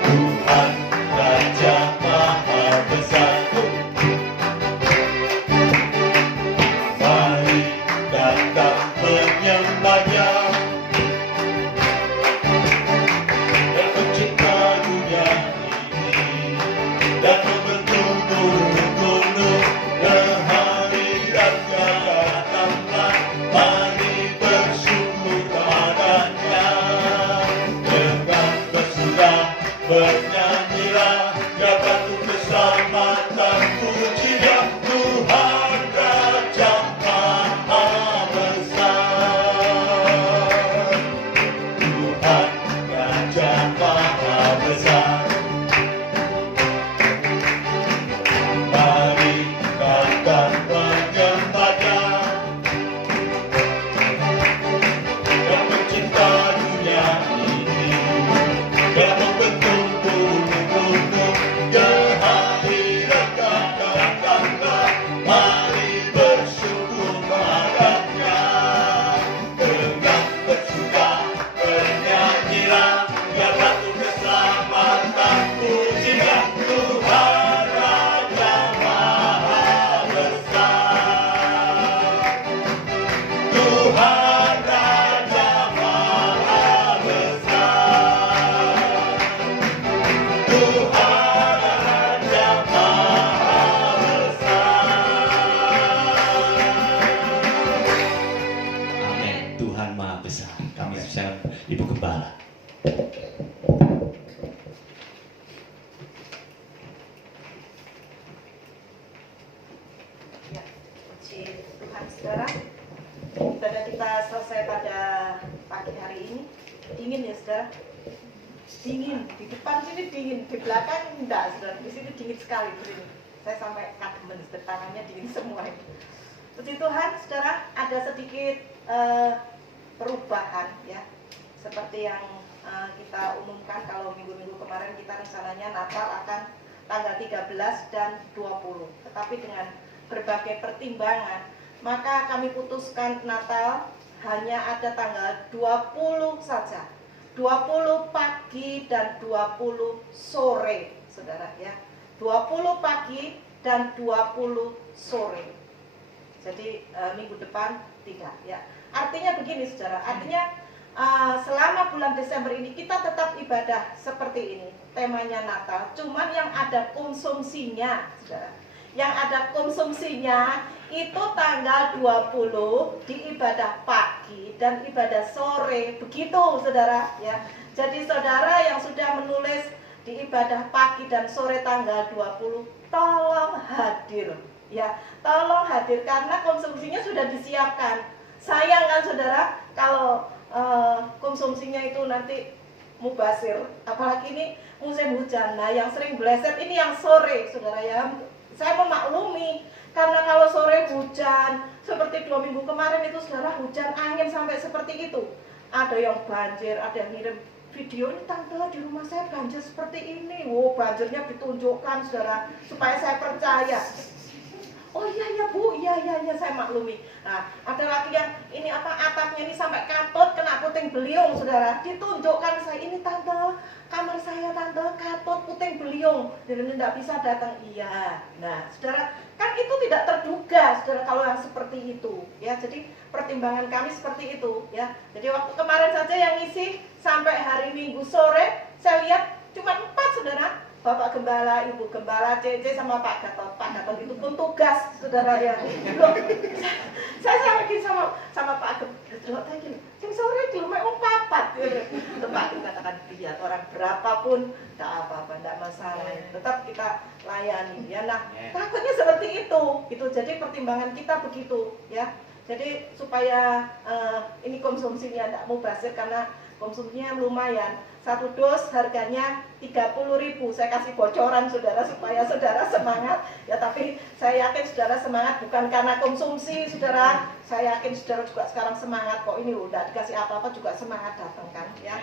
Tuhan Raja Maha Besar, mari datang menyembah-Nya. Yang mencipta dunia ini dan membentuk gunung-gunung dan hari dan datanglah, mari bersyukur padanya. Dengan bersuka bernyanyilah, dapat keselamatan, pujinya Tuhan Raja Maha Besar. Tuhan Raja Maha Besar, mari datang menyembah-Nya. Yang mencipta dunia ini, yang membentuk gunung-gunung, yang hari dan datanglah, mari bersyukur padanya. Dengan bersuka bernyanyilah, dapat dingin, di depan sini dingin, di belakang enggak, saudara. Di sini dingin sekali di sini. Saya sampai kademen, tangannya dingin semua itu. Puji Tuhan, saudara, ada sedikit perubahan ya, seperti yang kita umumkan kalau minggu-minggu kemarin kita rencananya Natal akan tanggal 13 dan 20, tetapi dengan berbagai pertimbangan maka kami putuskan Natal hanya ada tanggal 20 saja, 20 pagi dan 20 sore, saudara ya, 20 pagi dan 20 sore. Jadi minggu depan tidak ya. Artinya begini saudara, artinya selama bulan Desember ini kita tetap ibadah seperti ini. Temanya Natal, cuman yang ada konsumsinya saudara. Yang ada konsumsinya itu tanggal 20 di ibadah pagi dan ibadah sore. Begitu saudara ya. Jadi saudara yang sudah menulis di ibadah pagi dan sore tanggal 20, tolong hadir ya. Tolong hadir karena konsumsinya sudah disiapkan. Sayang kan saudara kalau konsumsinya itu nanti mubazir, apalagi ini musim hujan. Nah yang sering bleset ini yang sore saudara ya. Saya memaklumi karena kalau sore hujan seperti 2 minggu kemarin itu saudara, hujan angin sampai seperti itu. Ada yang banjir, ada yang ngirim video, ini tante di rumah saya banjir seperti ini. Wow, banjirnya ditunjukkan saudara supaya saya percaya. Oh iya bu, iya saya maklumi. Nah ada lagi yang ini atapnya ini sampai katut kena puting beliung saudara. Ditunjukkan saya, ini tante, kamar saya tante katut puting beliung, dan tidak bisa datang. Iya. Nah saudara, kan itu tidak terduga saudara kalau yang seperti itu ya. Jadi pertimbangan kami seperti itu ya. Jadi waktu kemarin saja yang ngisi sampai hari Minggu sore, saya lihat cuma 4 saudara. Bapak Gembala, Ibu Gembala, CC sama Pak Gatot. Pak Gatot itu pun tugas, saudara ya. Saya lagi sama Pak Gatot, saya gini, sing sore di rumah papat. Pak katakan dia orang berapapun, tidak apa-apa, tidak masalah. Tetap kita layani ya. Nah, takutnya seperti itu. Jadi pertimbangan kita begitu ya. Jadi supaya ini konsumsinya tidak mubazir karena konsumsinya lumayan. 1 dos harganya 30.000. Saya kasih bocoran saudara supaya saudara semangat ya, tapi saya yakin saudara semangat bukan karena konsumsi saudara. Saya yakin saudara juga sekarang semangat kok, ini udah dikasih apa-apa juga semangat datang kan ya.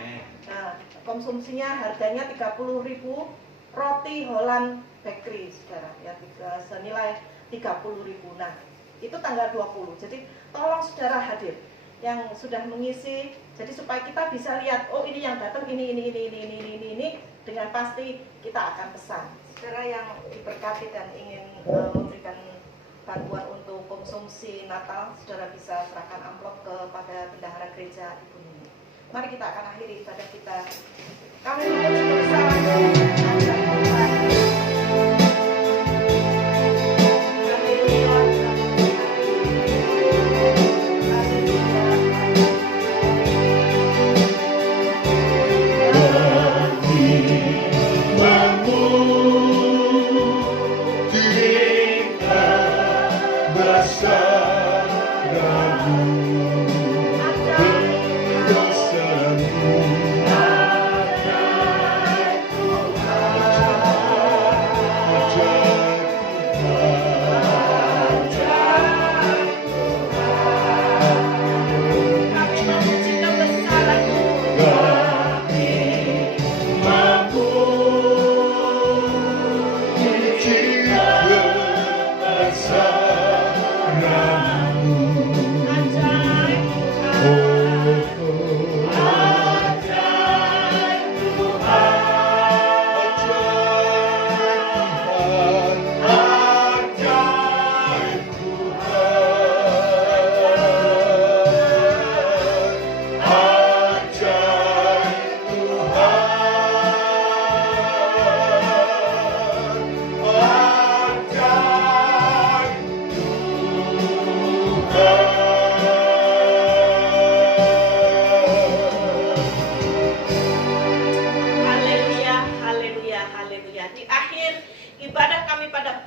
Nah, konsumsinya harganya 30.000, roti Holland Bakery saudara ya, senilai 30.000. Nah, itu tanggal 20. Jadi tolong saudara hadir yang sudah mengisi, jadi supaya kita bisa lihat, oh ini yang datang ini dengan pasti kita akan pesan. Saudara yang diberkati dan ingin memberikan bantuan untuk konsumsi Natal, saudara bisa serahkan amplop kepada bendahara gereja Ibu Nini. Mari kita akan akhiri ibadah kita. Kami memuji bersama Tuhan.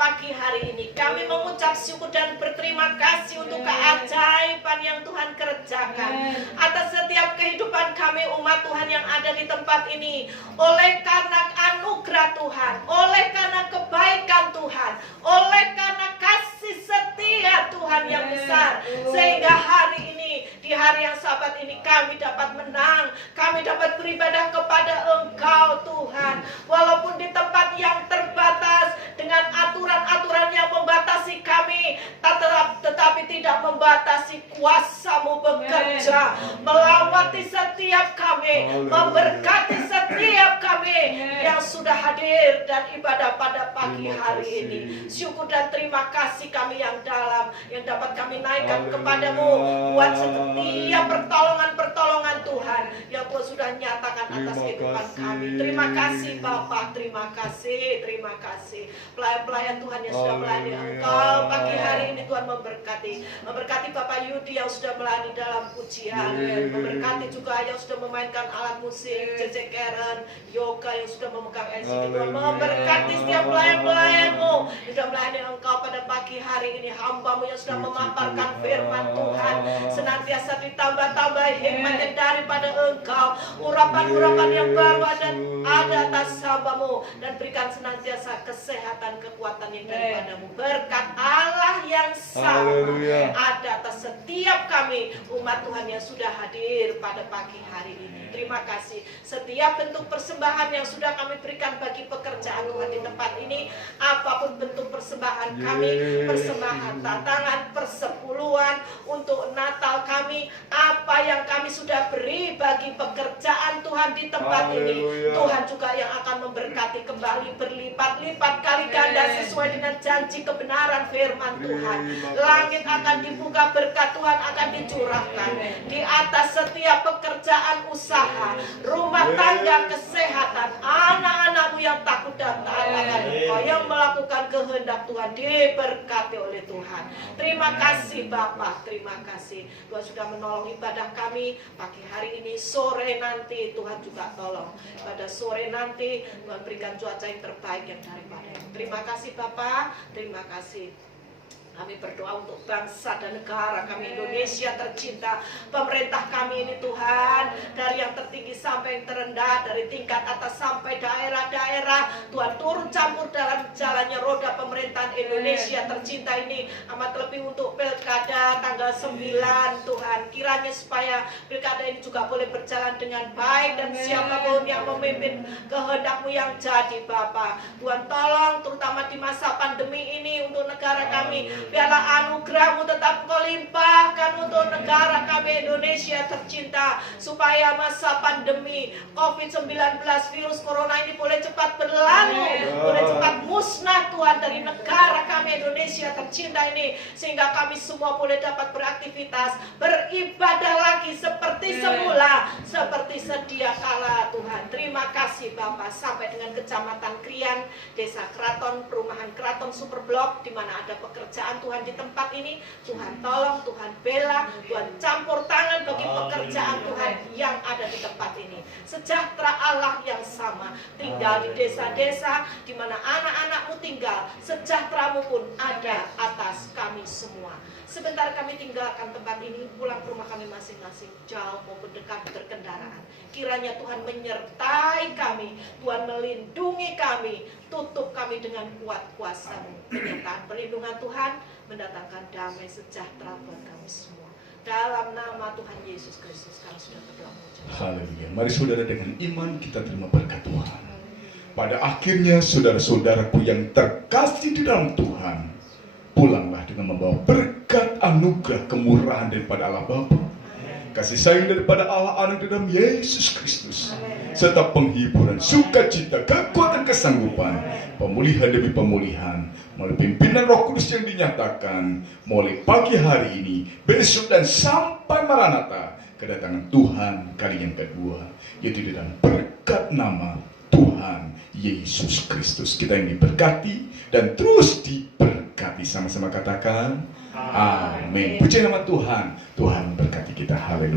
pagi hari ini. Kami mengucap syukur dan berterima kasih untuk keajaiban yang Tuhan kerjakan atas setiap kehidupan kami umat Tuhan yang ada di tempat ini. Oleh karena anugerah Tuhan, oleh karena kebaikan Tuhan, oleh karena kasih setia Tuhan yang besar, sehingga hari ini, di hari yang Sabat ini, kami dapat menang, kami dapat beribadah kepada Engkau Tuhan. Walaupun di tempat yang terbatas dengan aturan-aturan yang membatasi kami, tetapi tidak membatasi kuasa-Mu bekerja, melawati setiap kami, memberkati setiap kami yang sudah hadir dan ibadah pada pagi hari ini. Syukur dan terima kasih kami yang dalam, yang dapat kami naikkan kepadamu buat setiap pertolongan-pertolongan Tuhan yang Tuhan sudah nyatakan atas kehidupan kami. Terima kasih Bapa, terima kasih, terima kasih. Pelayan-pelayan Tuhan yang sudah melayani Engkau pagi hari ini, Tuhan memberkati Bapak Yudi yang sudah melayani dalam pujian, memberkati juga yang sudah memainkan alat musik, JJ Karen, Yoga yang sudah memegang LCD. Tuhan memberkati setiap pelayan-pelayan-Mu yang sudah melayani Engkau pada pagi hari ini. Hamba-Mu yang sudah memaparkan firman Tuhan, senantiasa ditambah-tambah hikmatnya daripada Engkau, urapan-urapan yang baru ada atas hamba-Mu, dan berikan senantiasa kesehatan, kekuatan yang daripada-Mu. Berkat Allah yang sama ada atas setiap kami umat Tuhan yang sudah hadir pada pagi hari ini. Terima kasih. Setiap bentuk persembahan yang sudah kami berikan bagi pekerjaan Tuhan di tempat ini, apapun bentuk persembahan kami, persembahan tatangan, persepuluhan untuk Natal kami, apa yang kami sudah beri bagi pekerjaan Tuhan di tempat ini, Tuhan juga yang akan memberkati kembali berlipat-lipat kali ganda sesuai dengan janji kebenaran firman Tuhan. Langit akan dibuka, berkat Tuhan akan dicurahkan di atas setiap pekerjaan usaha, rumah tangga, kesehatan, anak-anak-Mu yang takut dan taat akan Engkau, yang melakukan kehendak Tuhan, diberkati oleh Tuhan. Terima kasih Bapa, terima kasih Tuhan sudah menolong ibadah kami pagi hari ini. Sore nanti Tuhan juga tolong, pada sore nanti Tuhan berikan cuaca yang terbaik yang daripada. Terima kasih Bapa, terima kasih. Kami berdoa untuk bangsa dan negara kami Indonesia tercinta. Pemerintah kami ini Tuhan, dari yang tertinggi sampai yang terendah, dari tingkat atas sampai daerah-daerah, Tuhan turun campur dalam jalannya roda pemerintahan Indonesia tercinta ini. Amat lebih untuk pilkada tanggal 9 Tuhan, kiranya supaya pilkada ini juga boleh berjalan dengan baik, dan siapapun yang memimpin kehendak-Mu yang jadi Bapa, Tuhan tolong terutama di masa pandemi ini untuk negara kami. Biarlah anugerah-Mu tetap Kau limpahkan untuk negara kami Indonesia tercinta, supaya masa pandemi COVID-19 virus corona ini boleh cepat berlalu, boleh cepat musnah Tuhan dari negara kami Indonesia tercinta ini, sehingga kami semua boleh dapat beraktivitas, beribadah lagi seperti semula, seperti sedia kala Tuhan. Terima kasih Bapa, sampai dengan Kecamatan Krian, Desa Keraton, Perumahan Keraton Superblok, di mana ada pekerjaan Tuhan di tempat ini. Tuhan tolong, Tuhan bela, Tuhan campur tangan bagi pekerjaan Tuhan yang ada di tempat ini. Sejahtera Allah yang sama tinggal di desa-desa di mana anak-anak-Mu tinggal, sejahtera-Mu pun ada atas kami semua. Sebentar kami tinggalkan tempat ini, pulang ke rumah kami masing-masing, jauh maupun dekat berkendaraan. Kiranya Tuhan menyertai kami, Tuhan melindungi kami, tutup kami dengan kuat kuasa-Mu. Penyertaan perlindungan Tuhan mendatangkan damai sejahtera buat kami semua. Dalam nama Tuhan Yesus Kristus kami sudah berdoa. Haleluya. Mari saudara, dengan iman kita terima berkat Tuhan. Pada akhirnya saudara-saudaraku yang terkasih di dalam Tuhan, pulanglah dengan membawa berkat anugerah kemurahan daripada Allah Bapa, kasih sayang daripada Allah Anak dalam Yesus Kristus, serta penghiburan, sukacita, kekuatan, kesanggupan, pemulihan demi pemulihan, melalui pimpinan Roh Kudus yang dinyatakan mulai pagi hari ini, besok, dan sampai Maranatha, kedatangan Tuhan kali yang kedua, yaitu di dalam berkat nama Tuhan Yesus Kristus. Kita yang diberkati dan terus diberkati. Sama-sama katakan amin. Puji nama Tuhan. Tuhan berkati kita. Haleluya.